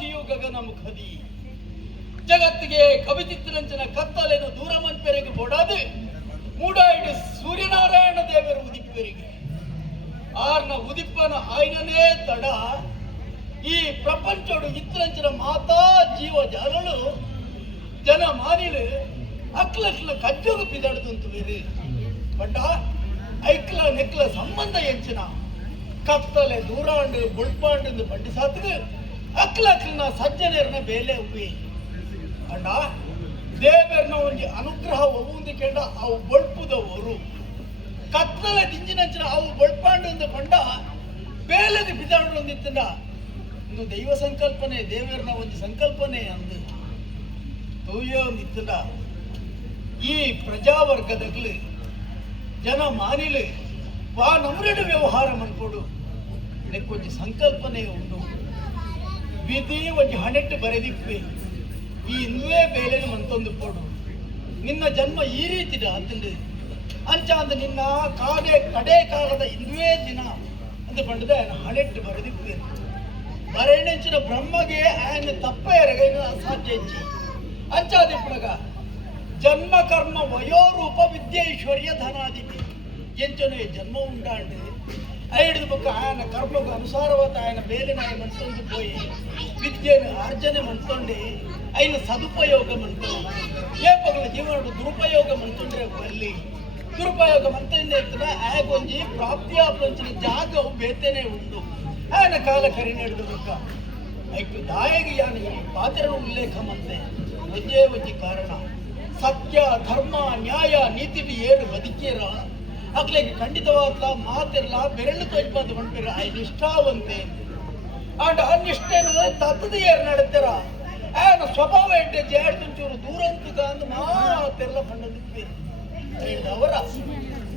ಆಕಾಶಿಯು ಗಗನ ಮುಖದಿ ಜಗತ್ತಿಗೆ ಕವಿತಿತ್ತಿರಂಚಿನ ಕತ್ತಲೆಯನ್ನು ದೂರ ಮನ್ಪೆರೆಗೆ ಬೋಡಾದು ಮೂಡಾಯಿಡು ಸೂರ್ಯನಾರಾಯಣ ದೇವರ ಉದಿಪ್ಪೆರಿಗೆ ಆರ್ನ ಉದಿಪ್ಪನ ಆಯ್ನನೇ ತಡ ಈ ಪ್ರಪಂಚೋಡು ಇತ್ತರಂಚಿನ ಮಾತಾ ಜೀವ ಜಾಲಳು ಜನ ಮಾನಿಲು ಅಕ್ಲಕ್ಲ ಕಜ್ಜೋಗ ಪಿದಾಡುದಂತು ಬೇರೆ ಬಟ್ ಐಕ್ಲ ನೆಕ್ಲ ಸಂಬಂಧ ಎಂಚಿನ ಕತ್ತಲೆ ದೂರಾಂಡು ಬುಳ್ಪಾಂಡು ಪಂಡಿಸಾತ್ಗೆ ಅಕ್ಲಕ್ಲನ ಸಜ್ಜನೇರನ ಬೇಲೆ ಉವ್ವಿ ಅಂಡ ದೇವರನ ಒಂದು ಅನುಗ್ರಹ ಒವ್ವುಂದಿಕೆಂಡ ಅವು ಬೊಳ್ಪುದವರು ಕತ್ತಲೆ ದಿಂಜಿನಂಚಿನ ಅವು ಬೊಳ್ಪಾಂಡು ಪಂಡ ಬೇಲೆಗೆ ಬಿದ್ದಾಡು ಒಂದಿತ್ತಂಡ ಒಂದು ದೈವ ಸಂಕಲ್ಪನೆ ದೇವರನ ಒಂದು ಸಂಕಲ್ಪನೆ ಅಂದು ತೂಯೋ ನಿತ್ತಂಡ ಈ ಪ್ರಜಾವರ್ಗದಗ್ಲು ಜನ ಮಾನಿಲು ವಾ ನಮ್ರೆಡು ವ್ಯವಹಾರ ಮನ್ಕೊಡು ನೆಕ್ಕೊಂಜಿ ಸಂಕಲ್ಪನೆ ಉಂಡು ವಿಧಿ ಒಂಜಿ ಹಣೆಟ್ಟು ಬರೆದಿಪ್ಪೆ ಈ ಇಂದುವೇ ಬೇಲೆನು ಮಂತೊಂದು ಪೋಡು ನಿನ್ನ ಜನ್ಮ ಈ ರೀತಿದ ಅಂತಂದು ಅಂಚ ಅಂದ ನಿನ್ನ ಕಡೆ ಕಾಲದ ಇಂದುವೇ ದಿನ ಅಂತ ಪಂಡದ ಹಣೆಟ್ಟು ಬರೆದಿಪ್ಪೆ ಬರೇಣೆಂಚಿನ ಬ್ರಹ್ಮಗೆ ಆಯನ ತಪ್ಪ ಎರಗೈನ ಅಸಾಧ್ಯ ಹೆಚ್ಚಿ ಅಂಚಾದಿಪ್ಪಳಗ ಜನ್ಮ ಕರ್ಮ ವಯೋರೂಪ ವಿದ್ಯೆ ಐಶ್ವರ್ಯ ಧನಾದಿತಿ ಎಂಚನೆ ಜನ್ಮ ಉಂಟಾಂಡು ಐಡಿದ ಬುಕ್ಕ ಆಯನ ಕರ್ಮಕ್ಕೆ ಅನುಸಾರವಾದ ಆಯನ ಬೇಲಿನ ಆಯ ಮನ್ಸೊಂದು ಪೋಯಿ ವಿದ್ಯೆನ ಆರ್ಜನೆ ಮನ್ಸೊಂಡು ಐನ ಸದುಪಯೋಗ ಮನ್ಕೊಂಡು ಏಪಗಳ ಜೀವನ ದುರುಪಯೋಗ ಮನ್ಕೊಂಡ್ರೆ ಅಲ್ಲಿ ದುರುಪಯೋಗ ಮಂತಂದೆ ಇರ್ತದೆ ಆಗೊಂಜಿ ಪ್ರಾಪ್ತಿಯಾಪಂಚಿನ ಜಾಗವು ಬೇತೇನೆ ಉಂಟು ಆಯನ ಕಾಲ ಕರಿನೆಡ್ದು ಬುಕ್ಕ ಐಕು ದಾಯಗಿ ಯಾನ ಈ ಪಾತ್ರನ ಉಲ್ಲೇಖ ಮಂತೆ ಒಂದೇ ಒಂಜಿ ಕಾರಣ ಸತ್ಯ ಧರ್ಮ ನ್ಯಾಯ ನೀತಿಲಿ ಏನು ಬದುಕೇರ ಅಕ್ಲೆಗೆ ಖಂಡಿತವಾದ ಮಾತಿರಲ ಬೆರಳು ತೋಜ್ಬಂದು ಹೊಂಟಿರ ಆ ನಿಷ್ಠಾವಂತೆ ಆಂಡ ಆ ನಿಷ್ಠೆನ ತತ್ತದ ಏರು ನಡೀತಾರ ಆಯನ ಸ್ವಭಾವ ಎಡ್ಡೆ ಜಾಡ್ತುಂಚೂರು ದೂರಂತುಗ ಅಂದು ಮಾತೆಲ್ಲ ಪಂಡದಿಪ್ಪೆ ಅವರ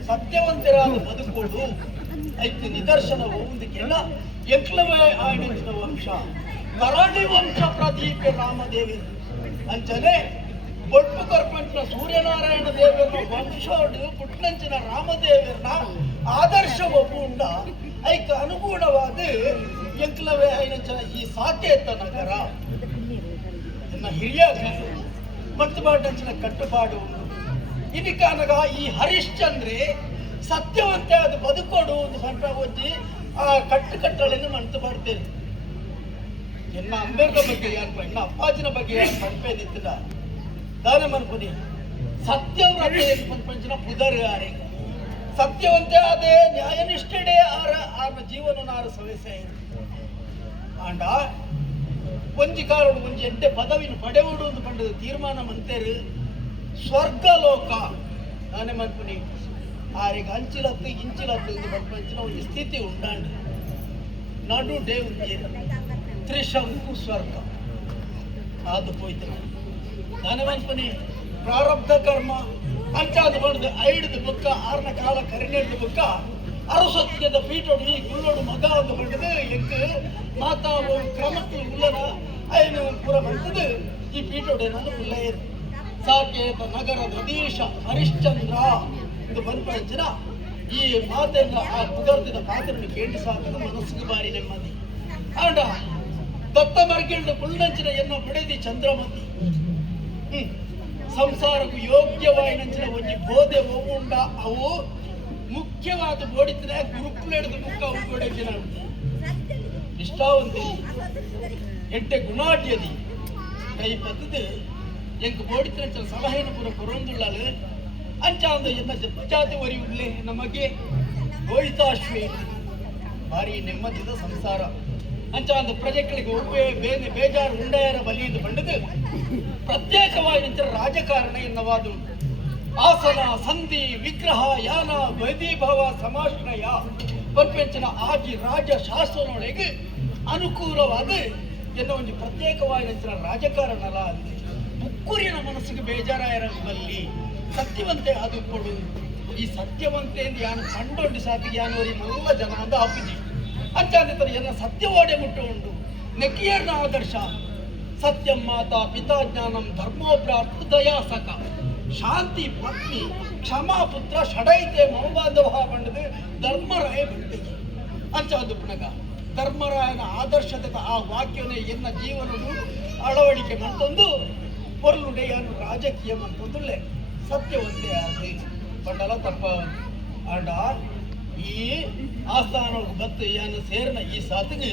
ಸತ್ಯವಂತರಾದ ಬದುಕೋಡು ಐತಿ ನಿದರ್ಶನ ಒಂದಕ್ಕೆಲ್ಲ ಎಂಕ್ಲವೇ ಆಯ್ನಿಂಚಿನ ವಂಶ ಕರಾಡಿ ವಂಶ ಪ್ರದೀಪ ರಾಮದೇವಿ ಅಂಚನೆ ಬೊಟ್ಟು ಕರ್ಪಂಚಿನ ಸೂರ್ಯನಾರಾಯಣ ದೇವರನ್ನ ವಂಶೋಡು ಪುಟ್ನಂಚಿನ ರಾಮದೇವರನ್ನ ಆದರ್ಶ ಒಪ್ಪುಂಡ ಐಕ ಅನುಗುಣವಾದ ಎಂಕ್ಲವೇ ಆಯ್ನಂಚಿನ ಈ ಸಾಕೇತ ನಗರ ಎನ್ನ ಹಿರಿಯ ಮತ್ತುಬಾಟಂಚಿನ ಕಟ್ಟುಪಾಡು ಉಂಟು ಇದಕ್ಕಾನಗ ಈ ಹರಿಶ್ಚಂದ್ರೆ ಸತ್ಯವಂತೆ ಅದು ಬದುಕೋಡು ಒಂದು ಬಂಟ ಹೋಗಿ ಆ ಕಟ್ಟಳೆಯನ್ನು ಮಂತು ಮಾಡ್ತೇನೆ ಎನ್ನ ಅಂಬೇಡ್ಕರ್ ಬಗ್ಗೆ ಯಾರು ಎನ್ನ ಅಪ್ಪಾಜಿನ ಬಗ್ಗೆ ಯಾರು ಪಂಪೇದಿತ್ತಿಲ್ಲ ದಾನ ಮನ್ಪುನಿ ಸತ್ಯವ್ರತೆ ಪಂಚಿನ ಪುದರ್ ಯಾರೇ ಸತ್ಯವಂತೆ ಅದೇ ನ್ಯಾಯನಿಷ್ಠೆಡೆ ಆರ ಜೀವನ ಆರು ಸವೆಸೆ ಆಂಡ ಒಂಜಿ ಕಾರಣ ಒಂಜಿ ಎಂಟೆ ಪದವಿನ ಪಡೆಯುವುದು ಒಂದು ಪಂಡದ ತೀರ್ಮಾನ ಮಂತೇರು ಸ್ವರ್ಗಲೋಕ ನಾನೇ ಮನ್ಪುನಿ ಆರಿಗೆ ಅಂಚಿಲತ್ತು ಇಂಚಿಲತ್ತು ಇದು ಪಂಚಿನ ಒಂದು ಸ್ಥಿತಿ ಉಂಟಾಂಡು ನಡು ಡೇ ಉಂಜೆ ತ್ರಿಶಂಕು ಸ್ವರ್ಗ ಅದು ಹೋಯ್ತು ನಾನೇ ಮನ್ಪುನಿ ಪ್ರಾರಬ್ಧ ಕರ್ಮ ಅಂಚಾದ ಮಾಡಿದ ಐಡ್ದು ಬುಕ್ಕ ಆರ್ನ ಕಾಲ ಕರಿನೆಡ್ದು ಬುಕ್ಕ ಅರಸತ್ಯದ ಪೀಠೋಡು ಈ ಗುಳ್ಳೋಡು ಮಗ ಅಂತ ಬಂಡದು ಎಂಕ್ ಮಾತಾವು ಕ್ರಮಕ್ಕೆ ಉಲ್ಲನ ಐನು ಪುರ ಬಂದದು ಈ ಪೀಠೋಡೆ ನಾನು ಉಲ್ಲೇರು ಸಾಕೇತ ನಗರದ ಅಧೀಶ ಹರಿಶ್ಚಂದ್ರ ಇದು ಬಂದ್ಪಂಚಿನ ಈ ಮಾತೆಲ್ಲ ಆ ಪುಗರ್ತಿದ ಪಾತ್ರವನ್ನು ಕೇಳಿ ಸಾಕದ ಮನಸ್ಸಿಗೆ ಬಾರಿ ನೆಮ್ಮದಿ ಆಂಡ ದತ್ತ ಮರ್ಗೆಂಡು ಕುಳ್ಳಂಚಿನ ಎನ್ನ ಪಡೆದಿ ಚಂದ್ರಮತಿ ಸಂಸಾರಕ್ಕೂ ಯೋಗ್ಯವಾಯಿನಂಚಿನ ಒಂಜಿ ಬೋಧೆ ಒವ್ವುಂಡ ಅವು ಮುಖ್ಯವಾದ ಬೋಡಿದ್ರೆ ಗುರುಕುಲೆಡ್ದು ಮುಖ ಅವು ಬೋಡಿನ ನಿಷ್ಠಾವಂತಿ ಎಂಟೆ ಗುಣಾಢ್ಯದಿ ಕೈ ಪದ್ದದು ಎಂಕ್ ಬೋಡಿತ್ರ ಸಲಹೆನ ಪುರ ಕೊರೊಂದುಳ್ಳಲು ಅಂಚ ಅಂದ ಎನ್ನ ಜಪಜಾತಿ ವರಿ ಉಳ್ಳೆ ನಮಗೆ ಗೋಯಿತಾಶ್ವೇ ಭಾರಿ ನೆಮ್ಮದಿದ ಸಂಸಾರ ಅಂಚ ಅಂದ ಪ್ರಜೆಗಳಿಗೆ ಒಬ್ಬೆ ಬೇನೆ ಬೇಜಾರು ಉಂಡೆಯರ ಬಲಿಯಿಂದ ಬಂಡದು ಪ್ರತ್ಯೇಕವಾಗಿ ನಿಂತ ರಾಜಕಾರಣ ಎನ್ನವಾದು ಆಸನ ಸಂಧಿ ವಿಗ್ರಹ ಯಾನ ವೈದೀಭಾವ ಸಮಾಶ್ರಯ ಪಂಪೆಂಚಿನ ಆಗಿ ರಾಜ್ಯ ಶಾಸನೊಳಗೆ ಅನುಕೂಲವಾದ ಎನ್ನ ಒಂದು ಪ್ರತ್ಯೇಕವಾಗಿ ನಿಂತ ರಾಜಕಾರಣ ಅಂದೆ ಮುಕ್ಕುರಿನ ಮನಸ್ಸಿಗೆ ಬೇಜಾರಾಯರಲ್ಲಿ ಸತ್ಯವಂತೆ ಅದು ಕೊಡು ಈ ಸತ್ಯವಂತೆ ಎಂದು ಯಾನು ಕಂಡೊಂಡು ಸಾಕಿಗೆ ಯಾನವರಿ ಎಲ್ಲ ಜನ ಅಂದ ಆಪಿಜಿ ಅಂಚಾಂದಿತರ ಎಲ್ಲ ಸತ್ಯವಾಡೆ ಮುಟ್ಟು ಉಂಡು ನೆಕ್ಕಿಯರ್ನ ಆದರ್ಶ ಸತ್ಯಂ ಮಾತಾ ಪಿತಾ ಜ್ಞಾನಂ ಧರ್ಮೋಭ್ರಾತೃ ದಯಾ ಸಖ ಶಾಂತಿ ಪತ್ನಿ ಕ್ಷಮಾ ಪುತ್ರ ಷಡೈತೆ ಮಮಬಾಂಧವ ಬಂಡದು ಧರ್ಮರಾಯ ಬಂಡಿಗೆ ಅಂಚಾದು ಪುನಗ ಧರ್ಮರಾಯನ ಆದರ್ಶದ ಆ ವಾಕ್ಯನ ಎನ್ನ ಜೀವನನು ಅಳವಡಿಕೆ ಮಾಡ್ತೊಂದು ಪೊರ್ಲುಡೆಯನ್ನು ರಾಜಕೀಯ ಮಾಡ್ತೊಂದುಳ್ಳೆ ಸತ್ಯವಂತೆ ಆದ್ರೆ ಪಂಡಲ ತಪ್ಪ ಆಂಡ ಈ ಆಸ್ಥಾನಕ್ಕೆ ಬತ್ತು ಏನು ಸೇರಿನ ಈ ಸಾತಿಗೆ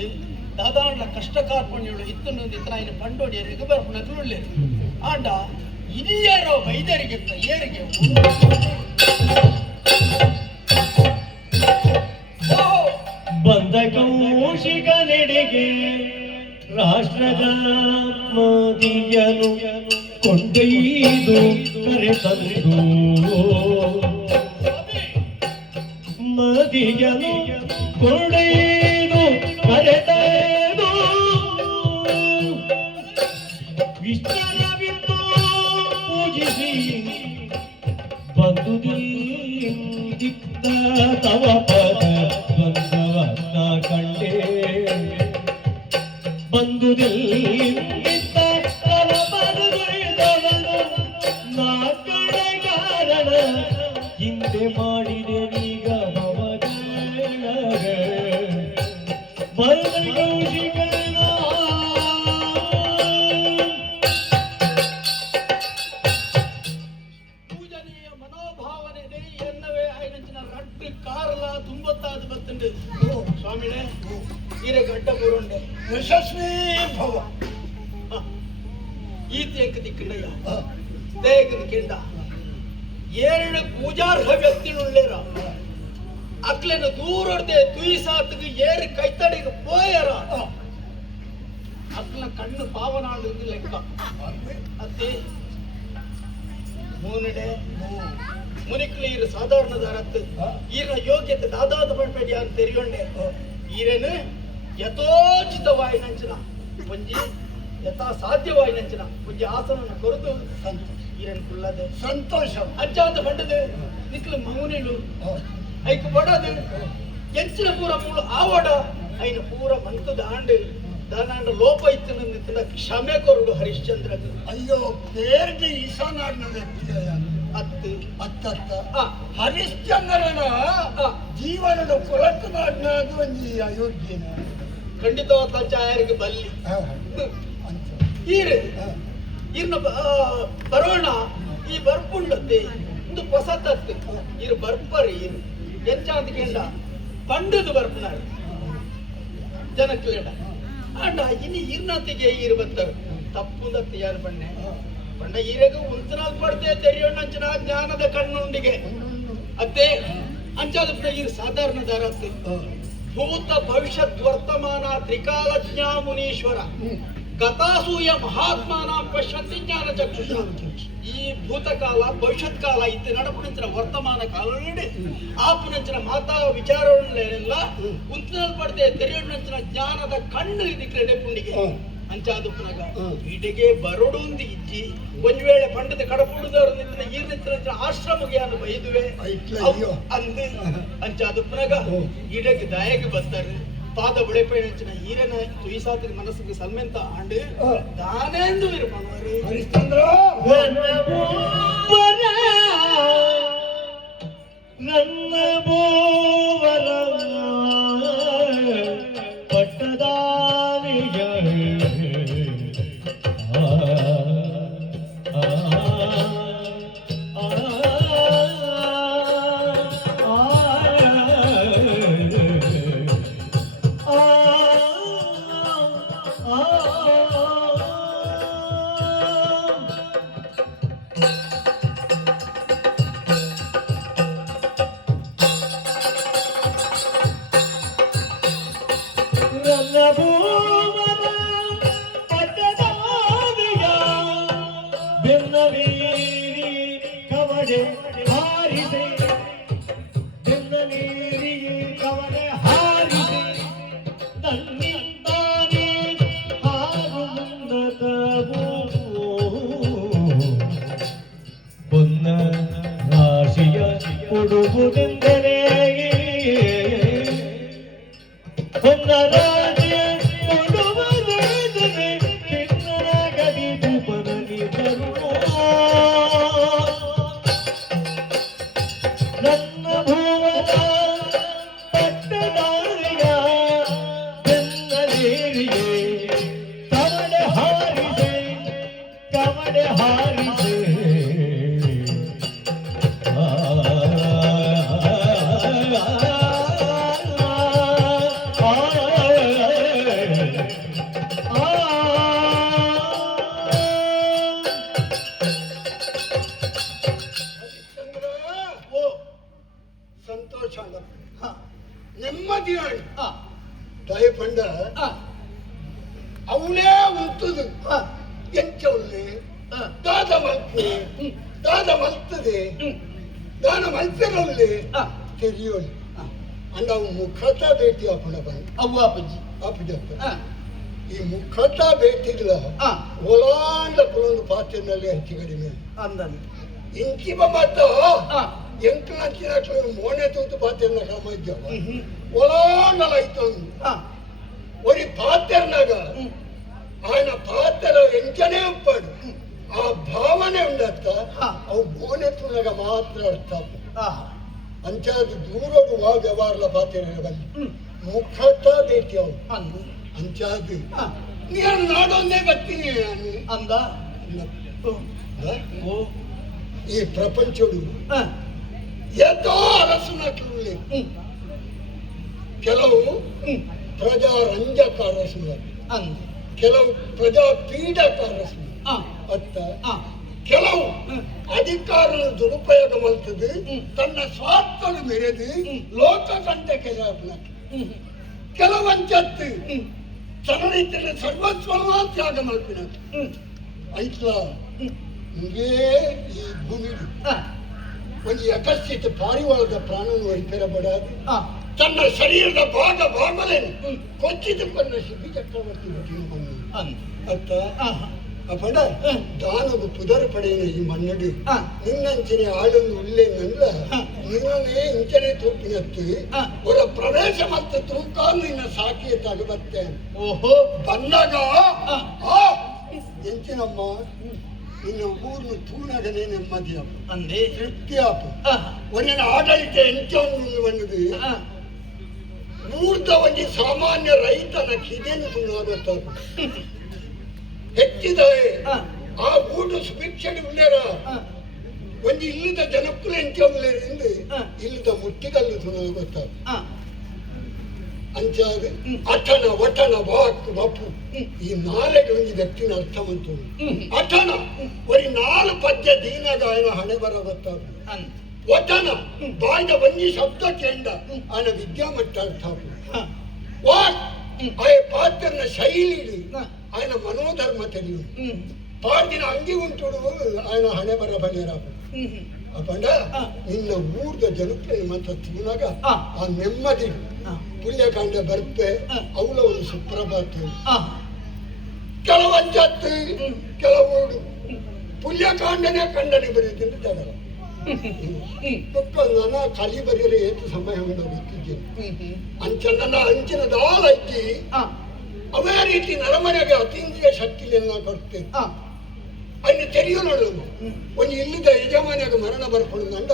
ದಾದಾಂಡ್ಲ ಕಷ್ಟ ಕಾರ್ಪಣ್ಯಗಳು ಇತ್ತು ಇತನ ಪಂಡೋಡಿಯರಿಗೆ ಬರ್ಪಣೆ ಆಂಡ ಹಿರಿಯರೋ ವೈದ್ಯರಿಗೆ ಏರಿಗೆ ಬಂದ ಕೌಶಿಕ ನೆಡೆಗೆ ರಾಷ್ಟ್ರದ ಮೋದಿಯನು ಕೊಂಡೊಯ್ದು ಕರೆತಂದು ಮದಿಯನು ಕೊಂಡೊಯ್ದು ಕರೆತಂದು ವಿಷ್ಣುವಿಂದು ಪೂಜಿಸಿ ಬಂದುದಿತ್ತ ತವ ಪದ ಬಂದವನ್ನ ಕಂಡೇ ಬಂದುದಿತ್ತ ತವ ಪದವನು ನಾ ಕಡೆ ಕಾರಣ ಹಿಂದೆ ಮಾಡಿದೆ ಈಗ ಬರದ ಕೌಶಿಕನ ಪೂಜನೀಯ ಮನೋಭಾವನೆ ಎನ್ನವೇ ಆಯ್ನಂಚಿನ ರಡ್ಡು ಕಾರಲ ತುಂಬತ್ತಾದ ಬತ್ತುಂಡು ಸ್ವಾಮಿನೇ ಈರೆ ಗಡ್ಡ ಬುರುಂಡೆ ಯಶಸ್ವಿ ಭವ ಈ ತೇಕ ದಿಕ್ಕಂಡಯ್ಯ ತೇಕದ ಕೆಂಡ ಏರಡು ಪೂಜಾರ್ಹ ವ್ಯಕ್ತಿನುಳ್ಳೇರ ಅಕ್ಲೆನ ದೂರೊಡ್ದೆ ತುಯಿಸಾತಿಗೆ ಏರಿ ಕೈತಡಿಗೆ ಪೋಯರ ಅಕ್ಲ ಕಣ್ಣು ಪಾವನಾಡು ಲೆಕ್ಕ ಅತ್ತೆ ಮೂನಡೆ ಮುನಿಕ್ಲೀರು ಸಾಧಾರಣದಾರತ್ತು ಈರಿನ ಯೋಗ್ಯತೆ ದಾದಾದ ಪಡ್ಬೇಡಿ ಅಂತ ತೆರಿಯೊಂಡೆ ಈರೇನು ಯಥೋಚಿತವಾಯಿ ನಂಚಿನ ಒಂಜಿ ಯಥಾ ಸಾಧ್ಯವಾಯಿ ನಂಚಿನ ಒಂಜಿ ಆಸನ ಕೊರತು ಈರೇನು ಕುಳ್ಳದೆ ಸಂತೋಷ ಅಜ್ಜ ಅಂತ ಬಂಡದು ನಿಕ್ಲು ಮೌನಿಳು ಐಕ್ ಬಡದು ಎಂಚಿನ ಪೂರ ಮೂಳು ಆವಡ ಐನ ಪೂರ ಮಂತದ ಆಂಡು ದಾನಾಂಡ ಲೋಪ ಇತ್ತು ನಿಂತಿನ ಕ್ಷಮೆ ಕೊರುಡು ಹರಿಶ್ಚಂದ್ರ ಅಯ್ಯೋ ಬೇರ್ಗೆ ಈಶಾನಾಡ್ನ ವ್ಯಕ್ತಿ ಅತ್ತು ಅತ್ತತ್ತ ಹರಿಶ್ಚಂದ್ರನ ಜೀವನದ ಕೊಳಕು ನಾಡ್ನದು ಒಂಜಿ ಅಯೋಗ್ಯನ ಖಂಡಿತವಾದ ಚಾಯರಿಗೆ ಬಲ್ಲಿ ಈರು ಇರ್ನ ಬರೋಣ ಈ ಬರ್ಪುಂಡತ್ತೆ ಒಂದು ಹೊಸತತ್ತು ಇರು ಬರ್ಪರಿ ಇರು ಎಂಚ ಅಂತ ಕೇಂಡ ಪಂಡದು ಬರ್ಪನಾಡು ಜನಕ್ಲೇಡ ಅಂಡ ಇನ್ನು ಇರ್ನತಿಗೆ ಇರು ಬರ್ತಾರೆ ತಪ್ಪುದತ್ತು ಯಾರು ಬಣ್ಣೆ ಪಂಡ ಈರೆಗ ಉಂತನಾಲ್ ಪಡ್ತೆ ತೆರೆಯೋಣಂಚನ ಜ್ಞಾನದ ಕಣ್ಣುಂಡಿಗೆ ಅತ್ತೆ ಅಂಚಾದ ಇರು ಸಾಧಾರಣ ದಾರತ್ತೆ ಭೂತ ಭವಿಷ್ಯತ್ ವರ್ತಮಾನ ತ್ರಿಕಾಲಜ್ಞ ಮುನೀಶ್ವರ ಗತಾಸೂಯ ಮಹಾತ್ಮಾನ ಪಶ್ಯಂತಿ ಜ್ಞಾನ ಚಕ್ಷುಷ ಈ ಭೂತಕಾಲ ಭವಿಷ್ಯತ್ ಕಾಲ ಇತ್ತು ನಡಪುನಂಚಿನ ವರ್ತಮಾನ ಕಾಲ ನೀಡಿ ಆಪುನಂಚಿನ ಮಾತಾ ವಿಚಾರಗಳೆಲ್ಲ ಉಂತನಲ್ಲಿ ಪಡ್ದೆ ತೆರೆಯೋಣಂಚಿನ ಜ್ಞಾನದ ಕಣ್ಣು ಇದಕ್ಕೆ ಪುಂಡಿಗೆ ಅಂಚಾದ ಪುನಗ ಇಡಿಗೆ ಬರೋಡುಂದು ಇಜ್ಜಿ ಒಂದ್ ವೇಳೆ ಪಂಡದ ಕಡಪುಡದವ್ರು ನಿಂತಿನ ಈ ನಿಂತಿನ ಆಶ್ರಮಗೆ ಅನ್ನು ಬೈದುವೆ ಅಂದು ಅಂಚಾದ ಪುನಗ ಇಡಗೆ ದಯಗೆ ಬರ್ತಾರೆ ಪಾದ ಬಳೆಪೈ ನಂಚಿನ ಈರನ ತುಯಿಸಾತಿನ ಮನಸ್ಸಿಗೆ ಸಲ್ಮೆಂತ ಆಂಡು ತಾನೇಂದು ಇರ್ಪಣವರು ಹರಿಶ್ಚಂದ್ರ ನನ್ನ ಬೋವರ ಪಟ್ಟದಾನಿಯ ನನ್ನ ಭೂಮನ ಸೇರಿದೆ ಕವಡೆ ಹಾರಿದೆ ಕವಡೆ ಹಾರಿದೆ ಓ ಸಂತೋಷ ನೆಮ್ಮದಿ ದಯಪಂಡ ಅವಳೇ ಉಂಟದು ಎಂಚವಲ್ಲಿ ದಾದ ಮಲ್ತದೆ ದಾನ ಮಲ್ಪೆರಲ್ಲಿ ತೆರಿಯೋಳು ಅಂದ ಅವು ಮುಖತ ಭೇಟಿ ಆಪಣ ಬಂದು ಅವ್ವ ಅಪ್ಪಜ್ಜಿ ಅಪ್ಪಜಪ್ಪ ಈ ಮುಖತ ಭೇಟಿಗಳ ಒಲಾಂಡ ಪುಲೊಂದು ಪಾತ್ರೆನಲ್ಲಿ ಹೆಚ್ಚು ಕಡಿಮೆ ಅಂದನು ಇಂಚಿಬ ಮತ್ತ ಎಂಕಲಂಚಿನ ಮೋನೆ ತೂತು ಪಾತ್ರೆನ ಕ್ರಮ ಇದ್ದಾವ ಒಲಾಂಡಲ ಐತೊಂದು ಒರಿ ಪಾತ್ರೆನಾಗ ఆయన పాత్రలో ఎంచనే ఉప్పాడు ఆ భావనే ఉండತ್ತ అవు మోనెత్తునగా మాట్లాడతాము అంచాది దూరడు వా వ్యవహారాల పాత్ర ముఖత భేట్యావు అంచాది నేను నాడొందే బతిని అని అందా ఈ ప్రపంచుడు ఏదో అరసునట్లు లేదు ಕೆಲವು ಪ್ರಜಾರಂಜಕ ಅರಸುಗಳು ಕೆಲವು ಪ್ರಜಾ ಪೀಡಕ ಅರಸುಗಳು ಅತ್ತ ಕೆಲವು ಅಧಿಕಾರದ ದುರುಪಯೋಗ ಮಲ್ತದೆ ತನ್ನ ಸ್ವಾರ್ಥಗಳು ಮೆರೆದು ಲೋಕ ಕಂಟಕ್ಕೆ ಕೆಲವಂಚತ್ತು ಜನರಿದ್ದರೆ ಸರ್ವಸ್ವವ ತ್ಯಾಗ ಮಲ್ಪಿನದು ಐತ್ಲ ಹಿಂಗೇ ಈ ಭೂಮಿ ಒಂದು ಯಕಸ್ಥಿತ ಪಾರಿವಾಳದ ಪ್ರಾಣವನ್ನು ವೈಪೆರಬಡಾದು ತನ್ನ ಶರೀರದ ಭಾಗಲೇನು ಕೊಚ್ಚಿದುಕೊಂಡ ಶಿಬಿ ಚಕ್ರವರ್ತಿ ಅತ್ತ ಅಪಡ ದಾನವು ಪುದರ್ ಪಡೆಯನ ಈ ಮನ್ನಡು ನಿನ್ನಂಚನೆ ಆಳೊಂದು ಉಳ್ಳೇನಲ್ಲ ನಿನ್ನೇ ಇಂಚನೆ ತೂಪಿನತ್ತು ಅವರ ಪ್ರವೇಶ ಮತ್ತು ತೂಕ ನಿನ್ನ ಸಾಕಿಯ ತಗಬತ್ತೆ ಓಹೋ ಬಂದಾಗ ಎಂಚಿನಮ್ಮ ನಿನ್ನ ಊರ್ನು ತೂನಗನೇ ನೆಮ್ಮದಿಯಪ್ಪ ಅಂದೆ ತೃಪ್ತಿಯಪ್ಪ ಒಂದಿನ ಆಡಳಿತ ಎಂಚವನ್ನು ಬಂದದು ಊರ್ದ ಒಂದು ಸಾಮಾನ್ಯ ರೈತನ ಕಿದೆನು ತುಣಾಗುತ್ತ ಹೆಚ್ಚಿದ ಆ ಊಟ ಸುಭಿಕ್ಷಣೆ ಉಳ್ಳೇರ ಒಂದು ಇಲ್ಲದ ಜನಕ್ಕೂ ಎಂಚ ಉಳ್ಳೇರಿಂದ ಇಲ್ಲದ ಮುಟ್ಟಿಗಲ್ಲು ತುಣಾಗುತ್ತ ಅಂಚಾದ ಅಠನ ವಟನ ಬಾಕ್ ಬಪ್ಪು ಈ ನಾಲೆಗೆ ಒಂದು ವ್ಯಕ್ತಿನ ಅರ್ಥವಂತು ಅಠನ ಒಂದು 4 ಪದ್ಯ ದೀನಾಗ ఆయన ಹಣೆ ಬರ ಗೊತ್ತಾಗ ವಟನ ಬಾಯ್ದ ಒಂಜಿ ಶಬ್ದ ಕೇಂಡ ఆయన ವಿದ್ಯಾಮಟ್ಟ ಅರ್ಥ ವಾಟ್ ಆಯ ಪಾತ್ರನ ಶೈಲಿ ఆయన ಮನೋಧರ್ಮ ತಿಳಿಯು ಪಾಡಿನ ಅಂಗಿ ಉಂಟುಡು ఆయన ಹಣೆ ಬರ ಬಗೆರ ಅಪ್ಪಂಡ ನಿನ್ನ ಊರ್ದ ಜನಕ್ಕೆ ಮತ್ತೆ ತಿನ್ನಾಗ ಆ ನೆಮ್ಮದಿ ಪುಣ್ಯಕಾಂಡ ಬರ್ತೆ ಅವಳ ಒಂದು ಸುಪ್ರಭಾತ ಕೆಲವಂಚತ್ತು ಕೆಲವು ಪುಣ್ಯಕಾಂಡನೇ ಕಂಡನೆ ಬರೀತಿಂದ ತಗಲ ನನ್ನ ಖಾಲಿ ಬರೆಯಲು ಏತು ಸಮಯ ಗೊತ್ತಿದ್ದೇನೆ ಅಂಚನ ಅಂಚಿನ ದಾಲಜ್ಜಿ ಅವೇ ರೀತಿ ನರಮನೆಗೆ ಅತೀಂದ್ರಿಯ ಶಕ್ತಿಯನ್ನ ಕೊಡ್ತೇನೆ ಅನ್ನು ತೆರೆಯೋಳು ಒಂದು ಇಲ್ಲದ ಯಜಮಾನಿಯಾಗ ಮರಣ ಬರ್ಕೊಂಡ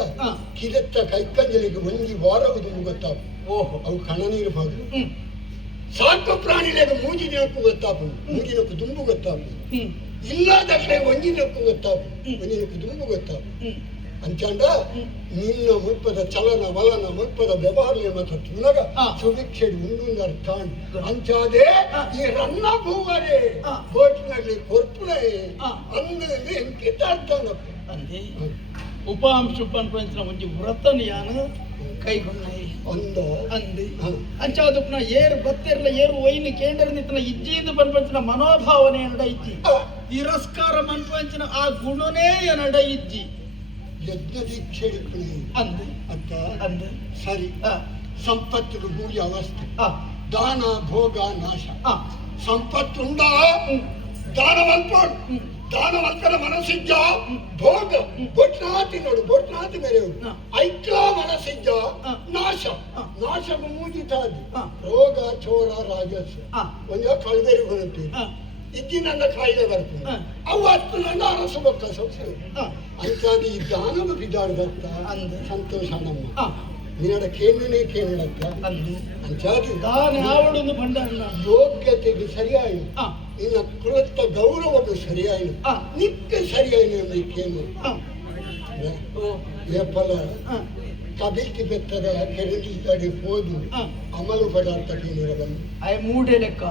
ಕಿದತ್ತ ಕೈಕಂಜಲಿಗೆ ಒಂಜಿ ವಾರವುದು ಗೊತ್ತಾಪ ಓಹೋ ಅವು ಕಣನೀರ್ಬೋದು ಸಾಕು ಪ್ರಾಣಿಗಳಿಗೆ ಮೂಜಿನಕ್ಕೂ ಗೊತ್ತಾಪು ಮೂಜಿನಕ್ಕೂ ದುಂಬು ಗೊತ್ತಾಪು ಇಲ್ಲದಕ್ಕೆ ಒಂಜಿನಕ್ಕೂ ಗೊತ್ತಾಪು ಒಂಜಿನಕ್ಕೂ ದುಂಬು ಗೊತ್ತಾಪು ಅಂಚಂಡ ನಿನ್ನ ಮುಲ್ಪದ ಚಲನ ವಲನ ಮುಲ್ಪದ ವ್ಯವಹಾರ ಮತ್ತು ತುನಗ ಸುಭಿಕ್ಷೆಡು ಉಂಡು ಅರ್ಥ ಅಂಚಾದೆ ಈ ರನ್ನ ಭೂವರೆ ಬೋಟಿನಲ್ಲಿ ಕೊರ್ಪುಳೆ ಅಂದಲ್ಲಿ ಕಿತಾಡ್ತಾನಪ್ಪ ಅಂದೆ ಉಪಾಂಶುಪನ್ ಪಂಚನ ಒಂಜಿ ವ್ರತನ ಯಾನ ಕೈಗೊಂಡಾಯಿ ಅಂದ ಅಂದೆ ಅಂಚಾದಪ್ಪನ ಏರು ಬತ್ತಿರ್ಲ ಏರು ಒಯ್ನು ಕೇಂದ್ರ ನಿತ್ತನ ಇಜ್ಜಿಂದು ಪಂಪಂಚನ ಮನೋಭಾವನೆ ನಡ ಇಜ್ಜಿ ತಿರಸ್ಕಾರ ಮನ್ಪಂಚನ ಆ ಗುಣನೇ ನಡ ಇಜ್ಜಿ ಯಜ್ಞ ದೀಕ್ಷೆ ಅಂದೆ ಅಂತ ಅಂದೆ ಸರಿ ಸಂಪತ್ತಿಗೆ ಗೂಡಿ ಅವಸ್ಥೆ ದಾನ ಭೋಗ ನಾಶ ಸಂಪತ್ತುಂಡ ದಾನ ಮಲ್ಪೋಡು ದಾನ ಮಲ್ಪನ ಮನಸ್ಸಿಜ್ಜ ಭೋಗ ಬೊಟ್ನಾತಿ ನೋಡು ಬೊಟ್ನಾತಿ ಬೇರೆ ಐಕ್ಲ ಮನಸ್ಸಿಜ್ಜ ನಾಶ ನಾಶకు ಮೂಜಿತಾದಿ ರೋಗ ಚೋರ ರಾಜಸ್ವ ಒಂದ ಕಳ್ಬೇರಿ ಬರುತ್ತೆ ಇದ್ದಿನಂದ ಕಾಯಿಲೆ ಬರ್ತದೆ ಅವು ಹತ್ತನಂದ ಅರಸಬಕ್ಕ ಸಂಸ್ಥೆ ಅಂತಾದಿ ಈ ದಾನವ ಬಿದ್ದಾಡ್ದತ್ತ ಸಂತೋಷ ನಮ್ಮ ನಿನ್ನಡ ಕೇಂದ್ರನೇ ಕೇಂದ್ರಕ್ಕ ಅಂದು ಅಂಚಾದು ದಾನೆ ಆವಡೊಂದು ಬಂಡಣ್ಣ ಯೋಗ್ಯತೆಗೆ ಸರಿಯಾಯಿ ನಿನ್ನ ಕುಲತ್ತ ಗೌರವಕ್ಕೆ ಸರಿಯಾಯಿ ನಿಕ್ಕ ಸರಿಯಾಯಿ ಅಂದ್ರೆ ಕೇಂದ್ರ ಏಪಲ ಕಬಿಲ್ತಿ ಬೆತ್ತದ ಕೆರಳಿ ಅಡಿ ಹೋದು ಅಮಲು ಪದಾರ್ಥ ಕೇಂದ್ರ ಬಂದು ಅಯ್ಯ ಮೂಡೆ ಲೆಕ್ಕ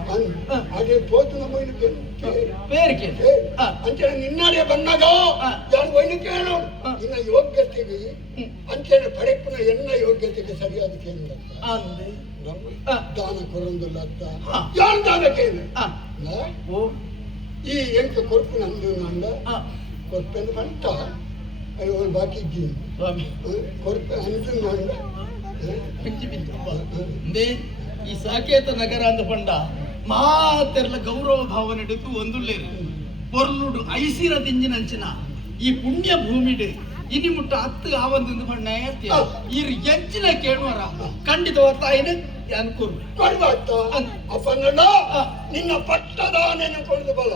ಅದೇ ಹೋದು ನಮ್ಮ ಪೇರಿಕೆ ಅಂಚೆ ನಿನ್ನಡೆ ಬಂದಾಗ ಯಾರು ಒಯ್ನು ಕೇಳು ನಿನ್ನ ಯೋಗ್ಯತೆಗೆ ಅಂಚೆ ಪಡೆಪ್ಪನ ಎನ್ನ ಯೋಗ್ಯತೆಗೆ ಸರಿಯಾದ ಕೇಂದ್ರ ದಾನ ಕೊರೊಂದುಲ್ಲ ಅಂತ ಯಾರು ದಾನ ಕೇಂದ್ರ ಈ ಎಂಕ ಕೊರಪು ನಂದು ನಂದ ಕೊರಪೆಂದು ಬಂತ ಅಯ್ಯೋ ಬಾಕಿ ಇದ್ದೀನಿ ಕೊರಪೆ ಅಂದು ನಂದ ಈ ಸಾಕೇತ ನಗರ ಅಂದ ಪಂಡ ಮಾತೆರ್ಲ ಗೌರವ ಭಾವನೆ ಹಿಡಿದು ಒಂದುಳ್ಳೇರು ಪೊರ್ಲುಡು ಐಸಿರ ದಿಂಜಿನಂಚಿನ ಈ ಪುಣ್ಯ ಭೂಮಿಡು ಇನಿ ಮುಟ್ಟ ಹತ್ತು ಆವಂದು ಪಣ್ಣ ಇರು ಎಂಚಿನ ಕೇಳುವರ ಖಂಡಿತ ತಾಯಿನ ಅನ್ಕೋರು ಅಪ್ಪನ ನಿನ್ನ ಪಟ್ಟದಾನೆಯನ್ನು ಕೊಡದು ಬಲ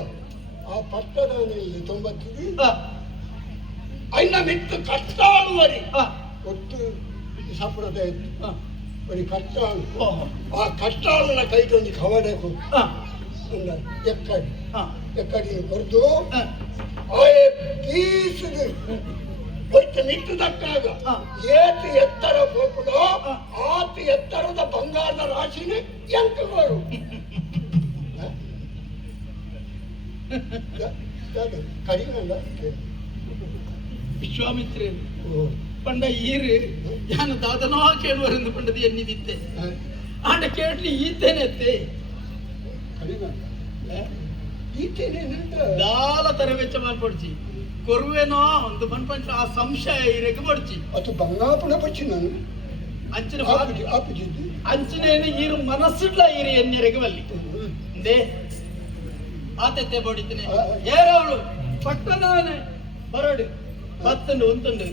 ಆ ಪಟ್ಟದಾನೆಯಲ್ಲಿ 90 ಅನ್ನ ಮಿತ್ತು ಕಟ್ಟಾಳುವರಿ ಒಟ್ಟು ಸಪುರದ ಇತ್ತು ಬರೀ ಕಟ್ಟಾಳು ಆ ಕಟ್ಟಾಳನ ಕೈಗೊಂಡು ಕವಡಕು ಎಕ್ಕಡಿ ಕೊರ್ದು ಬೀಸದು ಒಟ್ಟು ಮಿತ್ತು ತಕ್ಕಾಗ ಏತು ಎತ್ತರ ಹೋಗುದೋ ಆತು ಎತ್ತರದ ಬಂಗಾರದ ರಾಶಿನೇ ಎಂಕಗೋರು ಕಡಿಮಲ್ಲ ವಿಶ್ವಾಮಿತ್ರೆ ಪಂಡ ಈರು ಯಾನು ದಾದನೋ ಕೇಳುವರೆಂದು ಪಂಡದು ಎನ್ನಿದಿತ್ತೆ ಆಂಡ ಕೇಳಲಿ ಈತೇನೆತ್ತೆ ದಾಲ ತರ ವೆಚ್ಚ ಮಾಡ್ಕೊಡ್ಚಿ ಕೊರುವೆನೋ ಒಂದು ಪಂಚ ಆ ಸಂಶಯ ಇರಕ್ಕೆ ಪಡ್ಚಿ ಅದು ಬಂಗಾಪುಣ ಪಚ್ಚಿ ನಾನು ಅಂಚಿನ ಅಂಚಿನೇನು ಈರು ಮನಸ್ಸಿಡ್ಲ ಈರು ಎನ್ನೆರೆಗೆ ಬಲ್ಲಿ ದೇ ಆತತ್ತೆ ಬಡಿತೇನೆ ಏರವಳು ಪಟ್ಟದಾನೆ ಬರಡು ಬತ್ತಂಡು ಉಂತುಂಡು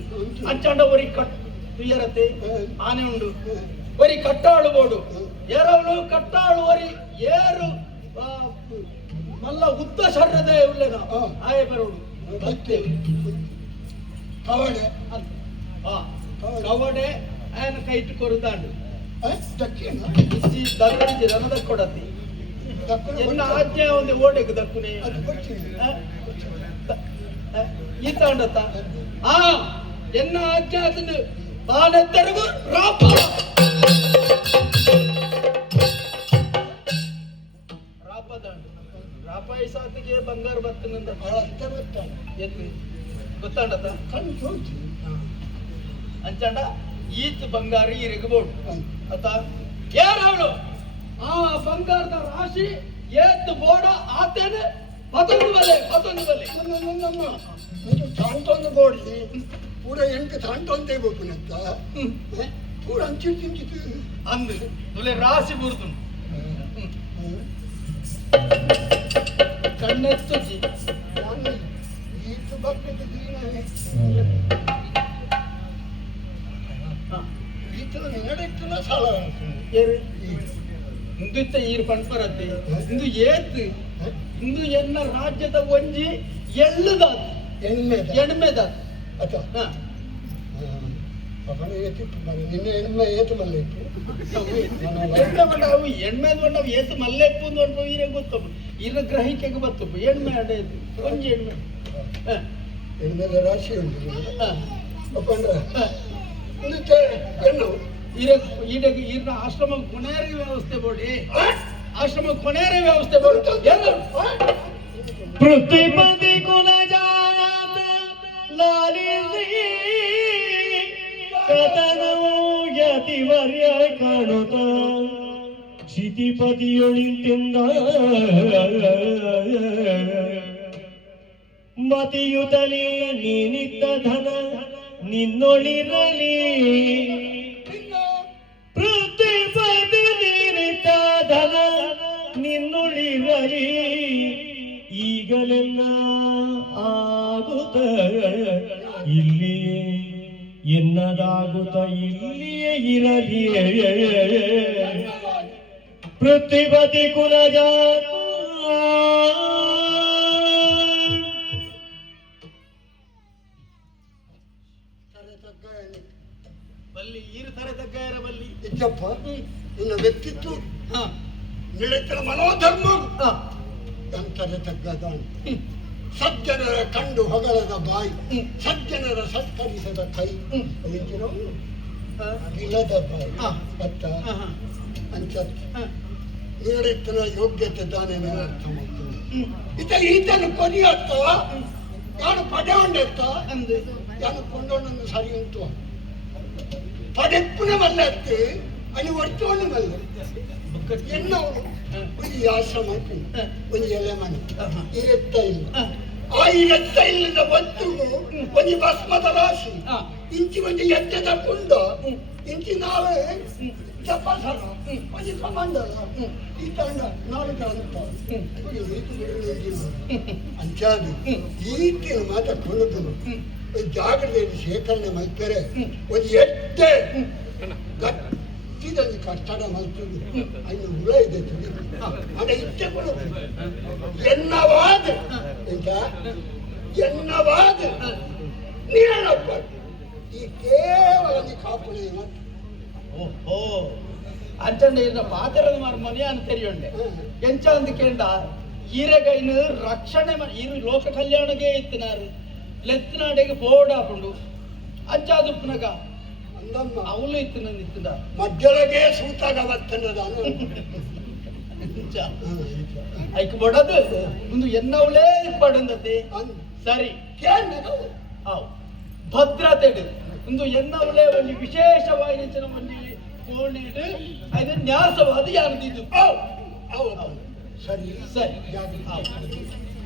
ಅಂಚಾಂಡ ಒರಿ ಕಟ್ ತುಯ್ಯರತೆ ಆನೆ ಉಂಡು ಒರಿ ಕಟ್ಟಾಳು ಬೋಡು ಏರವಳು ಕಟ್ಟಾಳು ಒರಿ ಏರು ಮಲ್ಲ ಉದ್ದ ಶರ್ರದೆ ಉಳ್ಳೆನ ಆಯ ಬರೋಡು ಕವಡೆ ಕವಡೆ ಆಯನ ಕೈಟ್ ಕೊರುದಾಂಡು ದಕ್ಕಡಿ ರಣದ ಕೊಡತಿ ಎನ್ನ ಆಜ್ಞೆ ಒಂದು ಓಡೆಗೆ ದಕ್ಕುನೆ ಈತ ಉಂಡತ್ತ ಎನ್ನ ಆಜ್ಞೆ ಅದನ್ನು ಬಾನೆತ್ತರೆಗೂ ರಾಪಾಯಿ ಸಾತಿಗೆ ಬಂಗಾರ ಬರ್ತನಂದ ಎತ್ತು ಗೊತ್ತಾಂಡತ್ತ ಅಂಚಾಂಡ ಈತ್ ಬಂಗಾರ ಇರಗಬಹುದು ಅತ್ತ ಯಾರವಳು ಆ ಬಂಗಾರದ ರಾಶಿ ಏತ್ ಬೋಡ ಆತೇನೆ ಮತ್ತೊಂದು ಬಲೆ ತಾಂಟೊಂದು ಬೋಡಿ ಪೂರ ಎಂಟು ತಾಂಟೊಂದೇ ಬೋಪುನತ್ತ ಪೂರ ಅಂಚಿಟ್ಟು ಅಂದು ತುಲೆ ರಾಶಿ ಬುರ್ದು ಕಣ್ಣೆತ್ತು ಈತು ಬಗ್ಗದ ಈತನ ನಿನ್ನಡೆತ್ತನ ಸಾಲ ಇಂದು ಈರು ಪಂಪರತ್ತೆ ಇಂದು ಏತ್ ಇಂದು ಎನ್ನ ರಾಜ್ಯದ ಒಂಜಿ ಎಳ್ಳುದಾದ ಎಣ್ಮೆದ ನಿನ್ನ ಎಣ್ಣೆ ಏತು ಮಲ್ಲ ಅವು ಎಣ್ಮೆದ ನಾವು ಏತು ಮಲ್ಲೆಪ್ಪು ಅಂತ ಈರೇ ಗೊತ್ತ ಇರ ಗ್ರಹಿಕೆಗೆ ಬತ್ತು ಎಣ್ಮೆ ಅಡೆ ಒಂಜಿ ಎಣ್ಮೆ ಎಣ್ಮೆದ ರಾಶಿ ಉಂಟು ಈರ್ನ ಆಶ್ರಮ ಕೊನೆಯರಿಗೆ ವ್ಯವಸ್ಥೆ ಬೋಡಿ ಆಶ್ರಮ ಕೊನೆಯರ ವ್ಯವಸ್ಥೆ ಬೋಡಿ ಪ್ರತಿಪದಿ ಕುಲಜಾತ ಲಾಲಿಸಿ ಕಥನವು ಯತಿವರ್ಯ ಕಾಣುತ್ತ ಕ್ಷಿತಿಪತಿಯೊಳಿಂತಿಂದ ಮತಿಯುತಲಿ ನೀನಿದ್ದ ಧನ ನಿನ್ನೊಳಿರಲಿ ಪ್ರತಿಪದಿ ನೀನಿದ್ದ ಧನ ನಿನ್ನೊಳಿರಲಿ ಈಗಲೆಲ್ಲ ಆಗುತ್ತ ಇಲ್ಲಿಯೇ ಎನ್ನದಾಗುತ್ತ ಇಲ್ಲಿಯೇ ಇರಲಿಯೇ ಪ್ರತಿಪದಿ ಕುಲಜಾತ ಬಲ್ಲಿ ಈರು ತರ ತಗ್ಗ ನಿನ್ನ ವ್ಯಕ್ತಿತ್ವ ಹ, ನಿಳಿತರ ಮನೋಧರ್ಮ ಹ, ಎಂತರೆ ತಗ್ಗದ ಸಜ್ಜನರ ಕಂಡು ಹೊಗಳದ ಬಾಯಿ ಸಜ್ಜನರ ಸತ್ಕರಿಸದ ಕೈ ಅದಕ್ಕಿರೋ ಇಲ್ಲದ ಬಾಯಿ ಹ. ಅತ್ತ ಹ, ಹ, ಅಂಚತ್ ಹ. ನಿಳಿತನ ಯೋಗ್ಯತೆ ತಾನೇ ಅರ್ಥ ಮಾಡ್ತೀನಿ ಈತನು ಕೊರಿಯತ್ತ ಯಾನು ಪಡೆ ಉಂಡೆತ್ತ ಅಂದು ಯಾನು ಕೊಂಡೋಣನ್ನು ಸರಿ ಉಂಟು ಪಡೆಪ್ಪುನ ಮಲ್ಲತ್ತು అని వర్తోని మల్ల ఎన్నో ಒಂದು ಆಶ್ರಮ ಒಂದು ಎಲೆ ಮನೆ ಈ ಎತ್ತ ಇಲ್ಲ ಆ ಈ ಎತ್ತ ಇಲ್ಲದ ವಸ್ತುವು ಒಂದು ಭಸ್ಮದ ರಾಶಿ ಇಂಚಿ ಒಂದು ಎತ್ತದ ಕುಂಡ ಇಂಚಿ ನಾವೇ ಜಪಾಸನ ಒಂದು ಕಮಂಡಲ ಈ ತಂಡ ನಾಲ್ಕ ಅಂತ ಅಂಚಾದು ಈತಿನ ಮಾತ ಕೊಂಡದು ಜಾಗ್ರತೆಯಲ್ಲಿ ಶೇಖರಣೆ ಮಾಡ್ತಾರೆ ಒಂದು ಎತ್ತೆ ಗಟ್ಟಿದಲ್ಲಿ ಕಟ್ಟಡ ಮಾಡ್ತದೆ ಅಲ್ಲಿ ಹುಳ ಇದೆ ಅದ ಇಟ್ಟಕೊಳ್ಳೋದು ಎನ್ನವಾದ ಎಂತ ಎನ್ನವಾದ ನೀನಪ್ಪ ಈ ಕೇವಲ ಕಾಪುಳಿ ಓಹೋ ಅಂಚಂಡ ಇನ್ನ ಪಾತ್ರದ ಮನೆ ಅಂತ ತೆರಿಯುಂಡೆ ಎಂಚ ಅಂದ್ ಕೇಂಡ ಈರೆಗೈನು ರಕ್ಷಣೆ ಇರು ಲೋಕ ಕಲ್ಯಾಣಗೆ ಇತ್ತಿನಾರು ಲೆತ್ತಿನಾಡೆಗೆ ಬೋರ್ಡ್ ಹಾಕೊಂಡು ಅಂಚಾದುಪ್ಪನಗ ಅಂದಮ್ಮ ಅವಳು ಇತ್ತಿನ ನಿತ್ತಿದ ಮಧ್ಯೊಳಗೆ ಸೂತಾಗವತ್ತನ್ನದಾನು ಐಕ್ ಬಡದು ಒಂದು ಎನ್ನವಳೇ ಪಡಂದತೆ ಸರಿ ಅವು ಭದ್ರತೆಡು ಒಂದು ಎನ್ನವಳೇ ಒಂದು ವಿಶೇಷವಾಗಿ ಒಂದು ಕೋಣೆಡು ಅದು ನ್ಯಾಸವಾದ ಯಾರದಿದ್ದು ಸರಿ ಸರಿ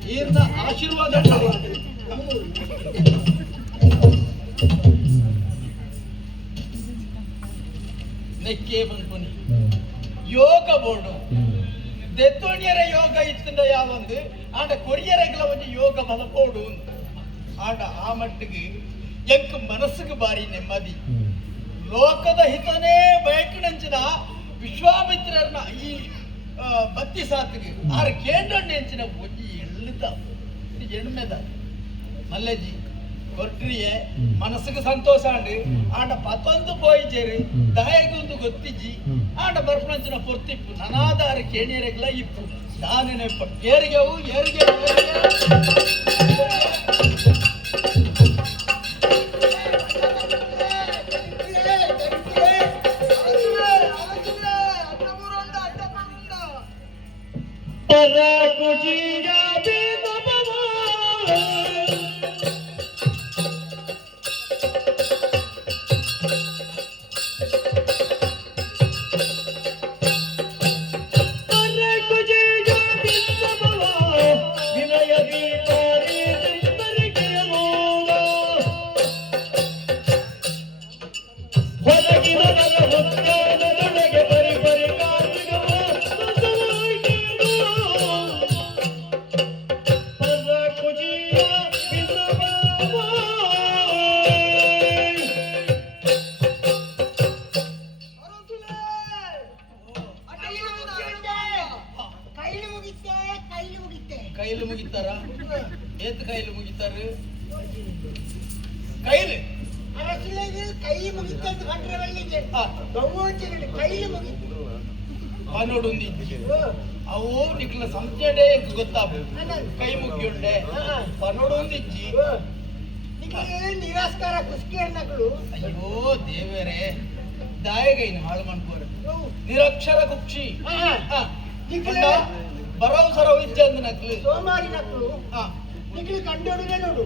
ಈರ್ನ ಆಶೀರ್ವಾದ ನೆಕ್ಕೆ ಬಂದ್ಕೊನಿ ಯೋಗ ಬೋರ್ಡು ದೆತ್ತೋಣಿಯರ ಯೋಗ ಇತ್ತಂಡ ಯಾವಂದು ಆಂಡ ಕೊರಿಯರಗಳ ಒಂದು ಯೋಗ ಮಲಪೋಡು ಆಂಡ ಆ ಮಟ್ಟಿಗೆ ಎಂಕ್ ಮನಸ್ಸಿಗೆ ಬಾರಿ ನೆಮ್ಮದಿ ಲೋಕದ ಹಿತನೇ ಬಯಕಣಂಚಿನ ವಿಶ್ವಾಮಿತ್ರರನ್ನ ಈ ಬತ್ತಿ ಸಾತಿಗೆ ಆರ ಕೇಂದ್ರ ಎಂಚಿನ ಒಂಜಿ ಎಳ್ಳಿದ ಎಣ್ಮೆದ ಮಲ್ಲೆಜಿ ಕೊಟ್ರಿಯೇ ಮನಸ್ಸಿಗೆ ಸಂತೋಷ ಅಂಡು ಆಂಡ ಪತ್ತೊಂದು ಪೋಯಿಜೇರು ದಾಯಗೊಂದು ಗೊತ್ತಿಜ್ಜಿ ಆಂಡ ಬರ್ಪಣಂಚಿನ ಪೊರ್ತಿಪ್ಪು ನನಾದಾರ ಕೇಣಿಯರೆಗ್ಲ ಇಪ್ಪು ದಾನೆನೆಪ್ಪ ಏರಿಗೆವು ಏರಿಗೆ ಕೈಲು ಮುಗಿತಾರ ಏತ್ ಕೈಲು ಮುಗಿತಾರ ಕೈಲು ಕೈ ಮುಗಿತಂದು ಕಂಡ್ರೆ ಬಳ್ಳಿಗೆ ಕೈಲಿ ಮುಗಿತು ನೋಡುಂದಿ ಅವು ನಿಕ್ಲ ಸಂಸ್ಥೆ ಗೊತ್ತಾಗು ಕೈ ಮುಗಿಯುಂಡೆ ಪನೋಡುಂದಿಜ್ಜಿ ನಿರಾಸ್ಕಾರ ಕುಸ್ಕಿಯನ್ನಗಳು ಅಯ್ಯೋ ದೇವರೇ ದಾಯಗೈನ ಹಾಳು ಮಾಡ್ಕೋರ ನಿರಕ್ಷರ ಕುಕ್ಷಿ ಬರವು ಸರವು ಇಜ್ಜ ಅಂದ ನಕ್ಲು ಸೋಮಾರಿ ನಕ್ಲು ನಿಕ್ಲು ಕಂಡೋಡುವೆ ನೋಡು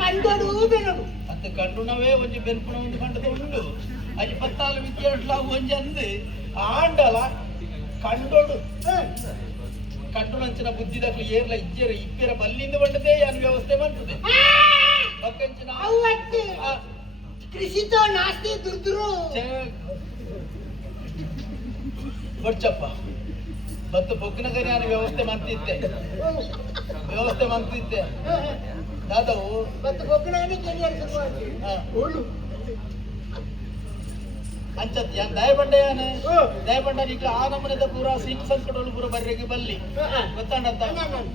ಕಂಡೋಡುವೆ ನೋಡು ಅತ್ತ ಕಂಡುನವೇ ಒಂಜಿ ಬೆನ್ಪುಣ ಒಂದು ಕಂಡದ ಉಂಡು ಅಜ್ಜಿ ಪತ್ತಾಲು ವಿದ್ಯಾರ್ಥಿಲ ಒಂಜಿ ಅಂದು ಆಂಡಲ ಕಂಡೋಡು ಕಂಡುನಂಚಿನ ಬುದ್ಧಿದಕ್ಲು ಏರ್ಲ ಇಜ್ಜರ ಇಪ್ಪೆರ ಬಲ್ಲಿಂದ ಬಂಡದೆ ಯಾನ್ ವ್ಯವಸ್ಥೆ ಮಾಡ್ತದೆ ಪಕ್ಕಂಚಿನ ಕೃಷಿತೋ ನಾಸ್ತಿ ದುರ್ದುರು ಬರ್ಚಪ್ಪ ಬತ್ತು ಬೊಗ್ಗಿನಗ ನಾನು ವ್ಯವಸ್ಥೆ ಮಾಡ್ತಿದ್ದೆ ದಾದವು ಮತ್ತು ಬೊಗ್ಗಣಿ ಕೆರಿಯರ್ ಶುರುವಾಗಿ ಅಂಚತ್ ಯಾನ್ ದಯಬಂಡೆಯಾನೆ ದಯಬಂಡ ಈಗ ಆ ನಮ್ಮನೆದ ಪೂರ ಸಿಂಗ್ ಸಂಕಟೋಳು ಪೂರ ಬರ್ರೆಗೆ ಬಲ್ಲಿ ಗೊತ್ತಾಂಡತ್ತ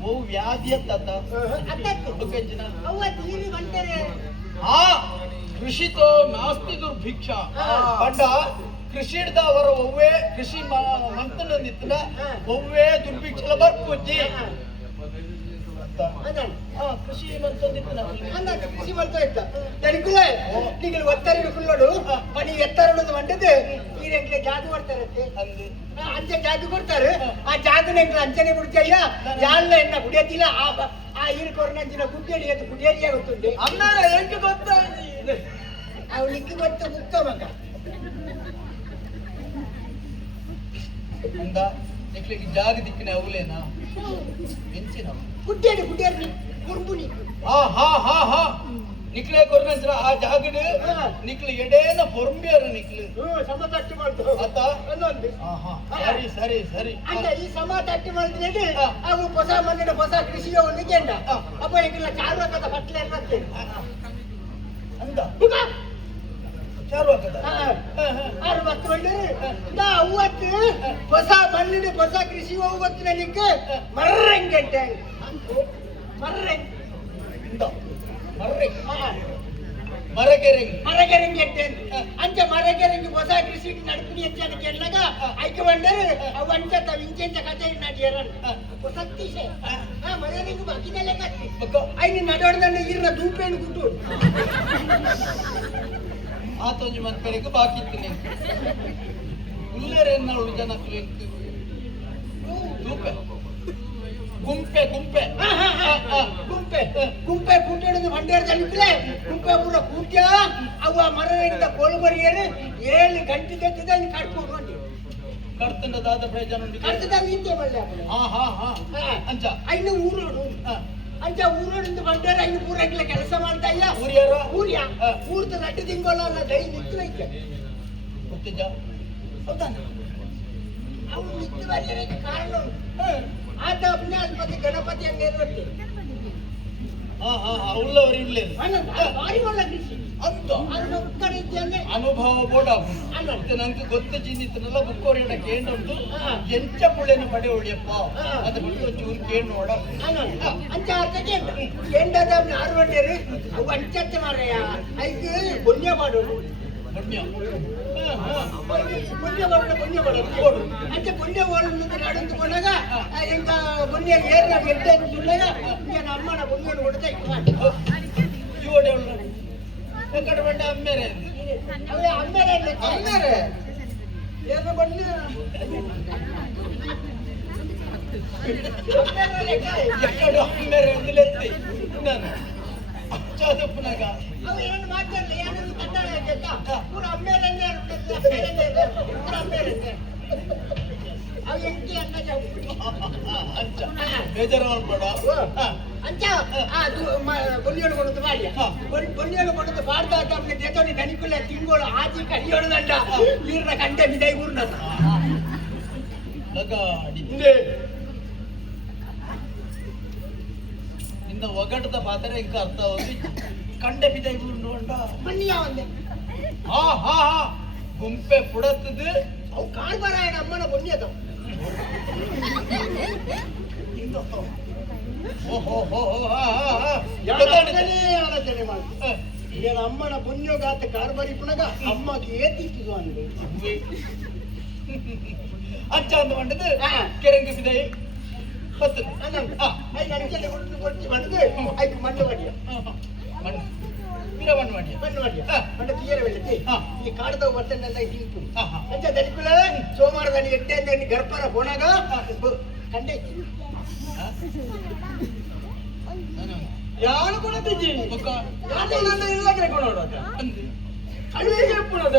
ಓ ವ್ಯಾಧಿ ಅತ್ತ ಬೊಗ್ಗಂಚಿನ ಆ ಕೃಷಿತೋ ನಾಸ್ತಿ ದುರ್ಭಿಕ್ಷ ಬಂಡ ಕೃಷಿ ಹಿಡ್ದ ಅವರ ಒವ್ವೇ ಕೃಷಿ ಮಂತನೊಂದಿತ್ತನ ಒವ್ವೇ ದುರ್ಭಿಕ್ಷಲ ಬರ್ಪುಜ್ಜಿ ಕೃಷಿ ಮಂತೊಂದಿತ್ತನ ಕೃಷಿ ಮಾಡ್ತಾ ಇದ್ದ ನನಗುಲ್ಲ ನೀವು ಒತ್ತರಿಡು ಕುಲ್ಲೋಡು ಪನಿ ಎತ್ತರಡು ಮಂಡದು ಈ ರೆಂಕ್ಲೆ ಜಾದು ಕೊಡ್ತಾರತ್ತೆ ಅಂಚೆ ಜಾದು ಕೊಡ್ತಾರೆ ಆ ಜಾದು ನೆಂಕ್ಲೆ ಅಂಚನೆ ಬಿಡ್ತಯ್ಯ ಯಾಲ್ಲ ಎನ್ನ ಕುಡಿಯತಿಲ್ಲ ಆ ಈರ್ಕೊರ್ನಂಚಿನ ಗುಡ್ಡೇಡಿ ಅದು ಗುಡ್ಡೇರಿಯ ಗೊತ್ತುಂಟು ಅನ್ನ ಎಂಟು ಗೊತ್ತ ಅವು ನಿಕ್ಕು ಗೊತ್ತ ಮುಕ್ತ ಮಗ ಅಂದ ನಿಕ್ಲಿಗೆ ಜಾಗ ದಿಕ್ಕಿನ ಅವಲೇನಾ ಹೆಂಚಿನ ಗುಡ್ಡೇಡಿ ಗುಡ್ಡೇರಿ ಕುರ್ಬುನಿ ಹಾ ಹಾ ಹಾ ಹಾ ನಿಕ್ಲೆ ಕೊರ್ನಂಚರ ಆ ಜಾಗಡ್ ನಿಕ್ಲು ಎಡೇನ ಪೊರ್ಂಬಿಯರ ನಿಕ್ಲು ಸಮ ತಟ್ಟಿ ಮಾಡ್ತು ಆತ ಅನ್ನೊಂದು ಸರಿ ಸರಿ ಸರಿ ಅಂದ್ರೆ ಈ ಸಮ ತಟ್ಟಿ ಮಾಡಿದ್ರೆ ಅವು ಹೊಸ ಮಣ್ಣಿನ ಹೊಸ ಕೃಷಿಯ ಒಂದು ಕೆಂಡ ಅಪ್ಪ ಈಗಿಲ್ಲ ಚಾರ್ವಾಕದ ಬಟ್ಲೆ ಇರ್ತದೆ ಅಂದ ಚಾರ್ವಾಕದ ಆರು ಬತ್ತು ಒಳ್ಳೆರು ನಾ ಅವತ್ತು ಹೊಸ ಮಣ್ಣಿನ ಹೊಸ ಕೃಷಿ ಹೋಗುವತ್ತು ನನಗೆ ಮರ್ರಂಗೆಟ್ಟೆ ಮರ್ರಂಗ್ ಮರ್ರೆ ಮರಗೆರೆಗೆ ಮರಗೆರೆಂಗೆಟ್ಟೆ ಅಂಚೆ ಮರಗೆರೆಂಗೆ ಹೊಸ ಕೃಷಿ ನಡ್ಪುನಿ ಅಂತ ಕೆಲ್ಲಾಗ ಆಯ್ಕೆ ಬಂದರು ಅವು ಅಂಚತ ವಿಂಚೆಂಚ ಕಥೆ ನಡಿಯರನ್ ಸತ್ತೀಶ ಮರಗೆರೆಂಗೆ ಬಾಕಿದಲ್ಲೇ ಕತ್ತಿ ಐನಿ ನಡೋಡ್ದಂಡ ಈರ್ನ ದೂಪೇನು ಗುಟ್ಟು ಆತೊಂಜಿ ಮನ್ಪೆರೆಗೆ ಬಾಕಿ ಇತ್ತು ಉಲ್ಲೇರೆನ್ನ ಉಳು ಜನ ದೂಪೆ ಗುಂಪೆ ಗುಂಪೆ ಗುಂಪೆ ಗುಂಪೆ ಕೂಟಿಡಿದು ಮಂಡ್ಯದಲ್ಲಿ ಗುಂಪೆ ಪೂರ ಕೂಟ್ಯ ಅವು ಮರದಿಂದ ಕೋಲ್ಬರಿಯರು 7 ಗಂಟೆ ತೆತ್ತಿದ ಕಟ್ಕೊಂಡು ಕರ್ತನದಾದ ಪ್ರಯೋಜನ ಉಂಟು ಕರ್ತದಲ್ಲಿ ನಿಂತೆ ಬಳ್ಳೆ ಹಾ ಹಾ ಹಾ ಅಂಚ ಐನು ಊರೋಡು ಅಂಚ ಊರೋಡಿಂದ ಬಂಡಾರ ಐನು ಊರಾಗಿಲ್ಲ ಕೆಲಸ ಮಾಡ್ತಾ ಇಲ್ಲ ಊರ್ಯಾರ ಊರ್ಯ ಊರ್ದ ನಟ್ಟು ತಿಂಗೋಲ್ಲ ದೈ ನಿಂತು ಐತೆ ಗೊತ್ತಿದ್ದ ಹೌದಾನ ಅವ್ನು ನಿಂತು ಬರೆಯಕ್ಕೆ ಕಾರಣ ಆತ ಅಧಿಪತಿ ಗಣಪತಿಯನ್ನು ನೇರ್ವಟ್ಟಿ ಹಾ ಹಾ ಹಾ ಉಳ್ಳವರು ಇಲ್ಲೇ ಭಾರಿ ಒಳ್ಳೆ ಕೃಷಿ ಅಂತ ಅದನ್ನ ಉತ್ತರ ಇದ್ದಂಗೆ ಅನುಭವ ಬೋಡ ನಂಗೆ ಗೊತ್ತು ಜೀನಿತ್ತನಲ್ಲ ಬುಕ್ಕೋರಿನ ಕೇಂದ್ರದ್ದು ಎಂಚ ಪುಳ್ಳೆನ ಪಡೆ ಹೊಡಿಯಪ್ಪ ಅದು ಬಿಟ್ಟು ಚೂರು ಕೇಂದ್ರ ನೋಡ ಅಂಚ ಅರ್ಥ ಕೇಂದ್ರದ 6 ಗಂಟೆರು ಅವು ಅಂಚತ್ತ ಮಾರಯ್ಯ ಐದು ಪುಣ್ಯ ಮಾಡೋದು ಪುಣ್ಯ ಪುಣ್ಯ ಮಾಡೋದು ಅಂಚೆ ಪುಣ್ಯ ಓಡೋದು ನಡಂದು ಕೊನಾಗ ಎಂತ ಪುಣ್ಯ ಏರ್ನ ಎಡ್ಡೆ ಸುಳ್ಳಗ ನನ್ನ ಅಮ್ಮನ ಪುಣ್ಯವನ್ನು ಕೊಡ್ತಾ ಇತ್ತು ಇವಡೆ ಕಡೆ ಬಂಡ ಅಮ್ಮೇರೆ ಅವೇ ಅಮ್ಮೇರೆ ಅಮ್ಮೇರೆ ಏನು ಬಣ್ಣ ಎಕ್ಕಡು ಅಮ್ಮೇರೆ ಅಂದಿಲೆತ್ತಿ ನಾನು ಚಾದಪ್ಪನಾಗ ಅವು ಏನು ಮಾತಾಡಲಿ ಏನನ್ನು ಕಟ್ಟಾಡ ಪೂರ ಅಮ್ಮೇರೆ ಪೂರ ಅಮ್ಮೇರೆ ಅವು ಎಂಟಿ ಅಂಚ ಬೇಜಾರು ಮಾಡ್ಬೇಡ ಅಂಚ ಬೊನ್ನಿಯೋಡು ಕೊಡೋದು ಮಾಡಿ ಬೊನ್ನಿಯೋಡು ಕೊಡೋದು ಬಾರ್ದ ತಮ್ಮ ಜೊತೆ ದನಿಕುಲ್ಲ ತಿಂಗೋಳು ಆಚಿ ಕಡಿಯೋಡದಂಡ ನೀರ್ನ ಕಂಡೆ ಬಿದೈ ಊರ್ನ ಲಗಾಡಿ ನಿನ್ನ ಒಗಟದ ಪಾತ್ರ ಇಂಕ ಅರ್ಥ ಹೋಗಿ ಕಂಡೆ ಬಿದೈ ಊರ್ನ ಬನ್ನಿ ಯಾವಂದೆ ಹಾ ಹಾ ಹಾ ಗುಂಪೆ ಪುಡತ್ತದು ಅವು ಕಾಣ್ಬಾರಾಯಣ ಅಮ್ಮನ ಬೊನ್ನಿ ಅದಾವ ಆಲೋಚನೆ ಮಾಡಿ ಈಗ ಅಮ್ಮನ ಪುಣ್ಯೋಗಾತ ಕಾರ್ಬಾರಿ ಪುನಗ ಅಮ್ಮಗೆ ಏತಿತ್ತು ಅಂದ್ರೆ ಅಂಚ ಅಂದ ಮಂಡದು ಕೆರೆಂಗೆ ಬಿದೈ ಬರ್ತದೆ ಐದು ಅಂಚನೆ ಕೊಟ್ಟು ಬಂದು ಐದು ಮಣ್ಣು ಮಾಡಿಯ ಮಣ್ಣು ಪಿರವಣ್ಣು ಮಾಡಿಯ ಮಣ್ಣು ಮಾಡಿಯ ಮಣ್ಣು ತೀರ ಬೆಳೆಸಿ ಈ ಕಾಡ್ದ ಬರ್ತನ್ನೆಲ್ಲ ಹಿಂಪು ಅಂಚ ದಲಿಕುಲ ಸೋಮವಾರದಲ್ಲಿ ಎಟ್ಟೆ ಗರ್ಭರ ಹೋಣಾಗ ಕಂಡೆ ಯಾರು ಕೂಡ ತಿಂತೀನಿ ನನ್ನ ಇಲ್ಲದ್ರೆ ಕೊಡೋಣ ಕಳ್ಳಿಗೆ ಎಪ್ಪುಣದ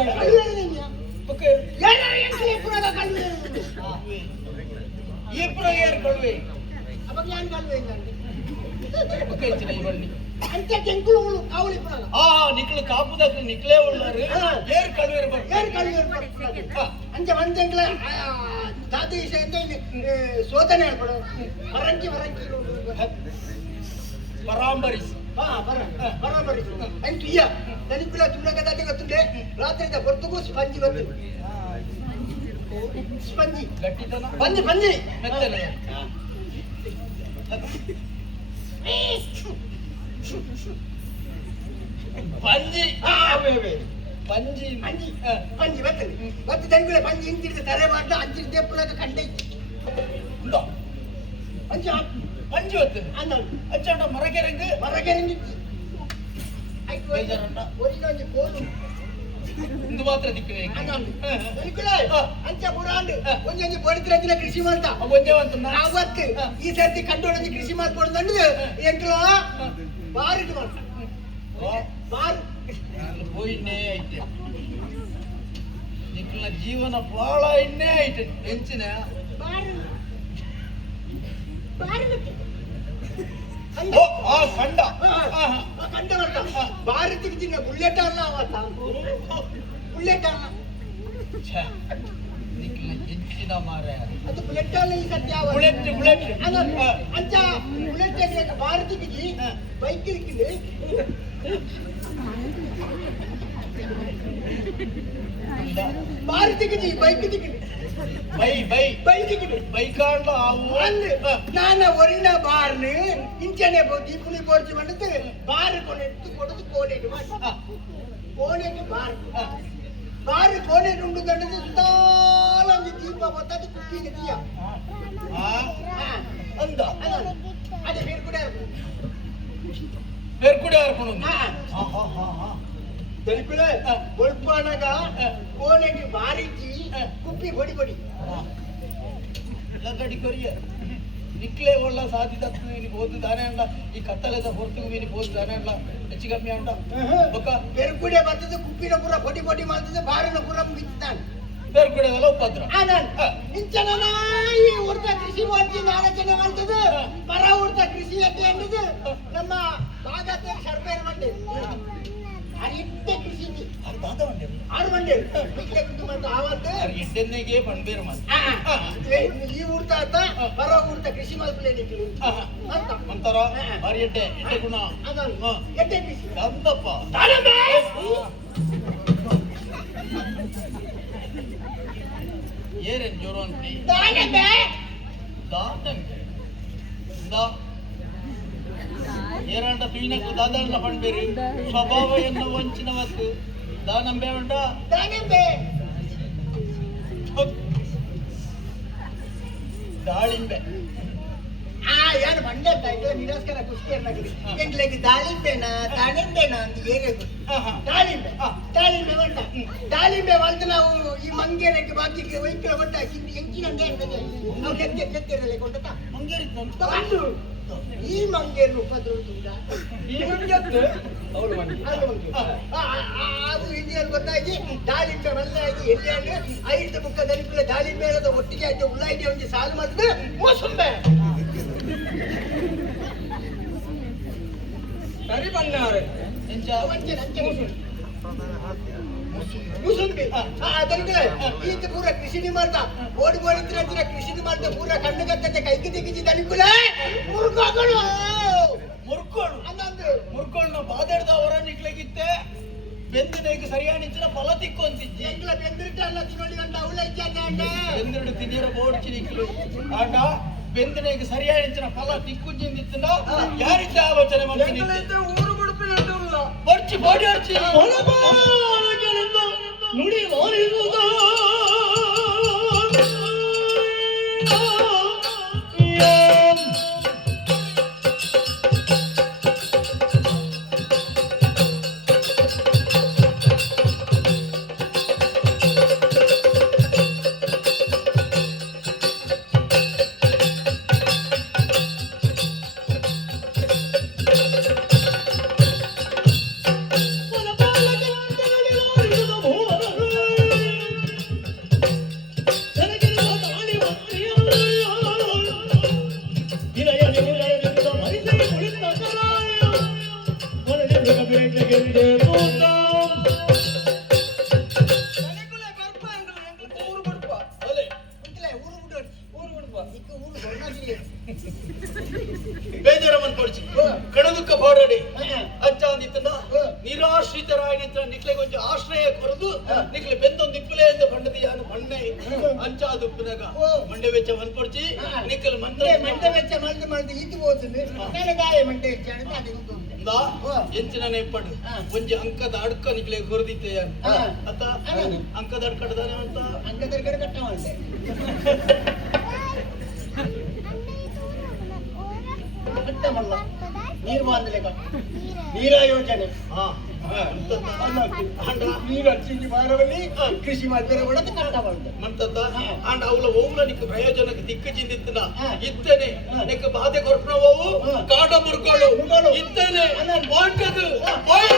ಈ ಪುರಗೇರ್ ಕೊಡುವೆ ಅವಾಗ ಯಾರು ಕಲ್ವೆ ಬನ್ನಿ ಅಂಚೆ ಕೆಂಕುಳು ಕಾವಳಿ ಪುಣಗ ನಿಕ್ಲು ಕಾಪುದಕ್ಕೆ ನಿಕ್ಲೇ ಉಳ್ಳಾರು ಏರ್ ಕಳುವೇರು ಏನ್ ಕಲ್ವೆ ಅಂಚೆ ಒಂದೆಂಗ್ಲ ಜಾತಿ ವಿಷಯ ಶೋಧನೆ ಹೇಳ್ಕೊಡು ಮರಂಕಿ ಪರಾಂಬರಿಸಿ ಬರಾಬರಿಸಿ ಅಂಚು ಇಯ್ಯ ನನಗಿಲ್ಲ ತುಳಕ ದಾಟಿ ಗೊತ್ತುಂಡೆ ರಾತ್ರಿಯಿಂದ ಹೊರತುಗೂ ಸ್ಪಂಜಿ ಗೊತ್ತು ಸ್ಪಂಜಿ ಗಟ್ಟಿತನ ಬಂಜಿ ಮೆತ್ತನೆ ಪಂಜಿ ಪಂಜಿ ಪಂಜಿ ಪಂಜಿ ಬರ್ತದೆ ಮತ್ತೆ ದನಿಕುಲೆ ಪಂಜಿ ಹಿಂತಿಡ್ದು ತರೆ ಮಾಡ್ದ ಅಂಚಿನ ದೇಪ್ಪಲಾಗ ಕಂಡೆ ಉಂಟೋ ಪಂಜಿ ಪಂಜಿ ಹೊತ್ತದು ಅನ್ನ ಅಚ್ಚಂಡ ಮರಗೆರಂಗ್ ಮರಗೆರಂಗಿ ಬೇಜಾರುಂಟ ಒಂದೊಂದು ಕೋಲು ಇಂದು ಮಾತ್ರ ದಿಕ್ಕಿದೆ ದನಿಕುಲೆ ಅಂಚ ಪುರಾಂಡ್ ಒಂದೊಂದು ಬಡಿದ್ರಂಜಿನ ಕೃಷಿ ಮಾಡ್ತಾ ಒಂದೇ ಒಂದು ಅವತ್ತು ಈ ಸರ್ತಿ ಕಂಡೋಣಿ ಕೃಷಿ ಮಾಡ್ಕೊಂಡು ಎಂಟ್ಲ ಬಾರಿದು ಮಾಡ್ತಾ ಬಾರು ಇನ್ನೇ ಐತೆ ನಿಕ್ಲ ಜೀವನ ಬಹಳ ಇನ್ನೇ ಐತೆ ಹೆಂಚಿನ ಬಾರು ಬಾರು ಆ ಕಂಡ ಕಂಡ ಬರ್ತಾ ಬಾರಿ ತೆಗಿತೀನಿ ಬುಲೆಟ್ ಅಲ್ಲ ಅವತ್ತ ಬುಲೆಟ್ ಅಲ್ಲ ನಿಕ್ಲ ಹೆಂಚಿನ ಮಾರ ಅದು ಬುಲೆಟ್ ಅಲ್ಲ ಈ ಸತ್ಯ ಬುಲೆಟ್ ಅಂಚ ಬುಲೆಟ್ ಬಾರಿ ತೆಗಿ지 ಬೈಕ್ ಇರ್ಕಿದೆ ಬಾರಿ ತೆಗಿ지 ಬೈಕ್ ತೆಗಿ지 ಬೈ ತೆಗಿದು ಬೈಕಾಂಡ ನಾನು ಒರಿನ ಬಾರ್ನು ಇಂಚನೆ ದೀಪುಲಿ ಬೋರ್ಜಿ ಮಾಡಿದ್ದು ಬಾರು ಕೊನೆಟ್ಟು ಕೊಡದು ಕೋಣೆಗೆ ಮಾಡಿ ಕೋಣೆಗೆ ಬಾರು ಕೋಣೆಗೆ ಉಂಡು ಗಂಡದು ಸುತ್ತಾಲೊಂದು ದೀಪ ಬರ್ತದೆ ಕುಪ್ಪಿಗೆ ದೀಯ ಅಂದ ಅದೇ ಬೇರೆ ಕೂಡ ಹರ್ಕೊಂಡು తెలుపులే కొల్పనగా కోనేటి బారించి కుప్పి పొడి పొడి ಲಂಗಡಿ ಕೊರಿಯ ನಿಕ್ಲೆ ಒಳ್ಳ ಸಾಧ್ಯತೆ ನೀನು ಬೋದು ದಾನೆ ಅಂಡ ಈ ಕತ್ತಲೆದ ಹೊರತು ನೀನು ಬೋದು ದಾನೆ ಅಂಡ ಹೆಚ್ಚು ಕಮ್ಮಿ ಅಂಡ ಒಕ್ಕ పెరుగుడే బద్దది కుప్పిన పుర పొడి పొడి మాల్తది బారిన పుర మిచ్చుతాను ಬೇರ್ಕೂಡದಲ್ಲ ಉಪದ್ರ ಆನಂದ್ ಇಂಚನನ ಈ ಉರ್ತ ಕೃಷಿ ಮಾಡ್ತಿ ನಾನಚನೆ ಮಾಡ್ತದೆ ಮರ ಉರ್ತ ಕೃಷಿ ಎತ್ತೆ ಅಂದದು ನಮ್ಮ ಭಾಗದ ಸರ್ವೇರ್ ಮಂಡೆ ಅರಿತ್ತೆ ಕೃಷಿ ಅರ್ಧಾದ ಮಂಡ್ಯ 6 ಮಂಡೆ ಬಿಟ್ಲೆ ಕುಂತು ಅಂತ ಆವತ್ತು ಎಡ್ಡೆನ್ನೆಗೆ ಬಂಡ್ಬೇರು ಮಾತು ಈ ಉರ್ತ ಆತ ಮರ ಉರ್ತ ಕೃಷಿ ಮಾಡ್ಬಿಡೇ ನಿಕ್ಲು ಅಂತ ಅಂತಾರ ಬಾರಿ ಎಡ್ಡೆ ಗುಣ ಆನಂದ್ ಎತ್ತೆ ಕೃಷಿ ಅಂದಪ್ಪ ಏರೇನ್ ಜೋರು ಅಂತಿ ದಾನಂಬೆ ಏರಂಡ ತುಯಿನಕ್ಕು ದಾದಾಂಡ ಪಂಡ್ಬೇರು ಸ್ವಭಾವ ಎನ್ನ ವಂಚಿನವತ್ತು ದಾನಂಬೆ ಉಂಡ ದಾನಂಬೆ ದಾಳಿಂಬೆ ಯಾರು ಮಂಡ್ಯ ಅಂತ ನಿರಾಸ್ಕರ ಕುಸ್ತಿ ಅನ್ನಗಿದೆ ಎಂಟ್ಲೆಗೆ ದಾಳಿಂಬೆನಾ ದಾಳಿಂಬೆನಾ ಅಂತ ಏನೇದು ದಾಳಿಂಬೆ ಬಂಟ ದಾಳಿಂಬೆ ಬಂದು ನಾವು ಈ ಮಂಗೇರಕ್ಕೆ ಬಾಕಿಗೆ ವೈಕ್ಯ ಬಂಟ ಎಂಚಿನಂಗೆ ಇರ್ತದೆ ನಾವು ನೆತ್ತಿರಲ್ಲ ಕೊಂಡ ಮಂಗೇರಿತ್ತು ಈ ಮಂಗೇರು ಉಪದ್ರವ ತುಂಡ ಅದು ಇಂಡಿಯನ್ ಗೊತ್ತಾಗಿ ದಾಳಿಂಬೆ ಮಲ್ಲಾಗಿ ಎಲ್ಲಿ 5 ಮುಖ ದಲಿಪುಲ ದಾಳಿಂಬೆ ಒಟ್ಟಿಗೆ ಆಯ್ತು ಉಳ್ಳಾಗಿ ಒಂದು ಸಾಲು ಮಾಡಿದ್ರೆ ಮೋಸಂಬೆ ಸರಿ ಬಣ್ಣಾರೆ ಮುಸುಂಬಿ ಅದಕ್ಕೆ ಈತ ಪೂರ ಕೃಷಿನಿ ಮಾಡ್ತಾ ಓಡಿ ಓಡಿದ್ರೆ ಕೃಷಿನಿ ಮಾಡ್ತಾ ಪೂರ ಕಣ್ಣು ಕಟ್ಟತೆ ಕೈಗೆ ತೆಗಿಸಿ ದಲಿಕುಲ ಮುರ್ಕೋಗಳು ಮುರ್ಕೊಂಡು ಬಾದಾಡ್ದವರ ನಿಕ್ಲೆಗಿತ್ತೆ ಬೆಂದಿನೇಗೆ ಸರಿಯಾಣಿಂಚಿನ ಫಲ ತಿಕ್ಕೊಂತಿಜ್ಜಿ ಎಂಗ್ಲ ಬೆಂದಿರ್ಟಲ್ಲ ತಿನ್ನೋಳಿ ಗಂಟ ಅವಳ ಇಚ್ಛೆ ಬೆಂದಿರು ತಿನ್ನೀರ ಬೋಡ್ಚಿ ನಿಕ್ಲು ಆಟ ಬೆಂದಿನೇಗೆ ಸರಿಯಾಣಿಂಚಿನ ಫಲ ತಿಕ್ಕುಜ್ಜಿಂದಿತ್ತಿನ ಯಾರಿದ್ದ ಆಲೋಚನೆ ಮಾಡ್ತೀನಿ ಊರು ಬಿಡುಪಿಲ್ಲ ಬರ್ಚಿ ಬೋಡಿ ಹರ್ಚಿ ನುಡಿ ಮಾರಿರುವುದ ಬೇಜಾರಮ್ಮನ್ ಕೊಡ್ಸಿ ಕಣದುಕ್ಕ ಹೋರಾಡಿ ಅಜ್ಜ ಅಂದಿತ್ತನ ನಿರಾಶ್ರಿತರಾಯಿನಿತ್ರ ನಿಕ್ಲೆ ಕೊಂಚ ಆಶ್ರಯ ಕೊರದು ನಿಕ್ಲೆ ಬೆಂದೊಂದು ದಿಕ್ಕಲೆ ಎಂದು ಪಂಡದಿಯಾನು ಪಣ್ಣೆ ಅಂಚಾ ದುಪ್ಪನಾಗ ಮಂಡೆ ವೆಚ್ಚ ಮನ್ ಕೊಡ್ಸಿ ನಿಕ್ಕಲ್ ಮಂತ್ರ ಮಂಡೆ ವೆಚ್ಚ ಮಲ್ದು ಇದು ಹೋದ್ರೆ ನನಗಾಯ ಮಂಡೆ ವೆಚ್ಚ ಅಂದ ಎಂಚಿನ ನೆಪ್ಪಡು ಹಾ. ಒಂಜಿ ಅಂಕದ ಅಡ್ಕ ನಿಕ್ಲೆ ಹೊರದಿತ್ತೇಯ ಹಾ. ಅತ್ತ ಹಾ. ಅಂಕದ ಅಡ್ಕಡ್ದಾನೆ ಅಂತ ಅಂಗದ ಕಡೆ ಕಟ್ಟ ಮಾಡಿದೆ ಕಟ್ಟ ಮಲ್ಲ ನೀರು ಬಾಂಧಲೆ ನೀರ ಯೋಜನೆ ಹಾ ನೀರು ಹಚ್ಚಿ ಮಾರವಲ್ಲಿ ಕೃಷಿ ಮಾಡಿದ್ರೆ ಒಳಗೆ ಕಟ್ಟ ಮಾಡಿದೆ ಮಂತದ್ದ ಹಾ. ಅಂಡ ಅವಳ ಓಮ್ಲ ನಿಕ್ ಪ್ರಯೋಜನಕ್ಕೆ ದಿಕ್ಕು ಚಿಂದಿತ್ತನ ಹಾ. ಇತ್ತೇನೆ ನಿಕ್ ಬಾಧೆ ಕೊರ್ಪಣವು ಹಾ. ಕಾಡ ಮುರ್ಗಳು ಮುರ್ಗಳು. ಇತ್ತೇನೆ ಅಲ್ಲ. ವಾಂಟದು ಹಾ. ಓಯ್!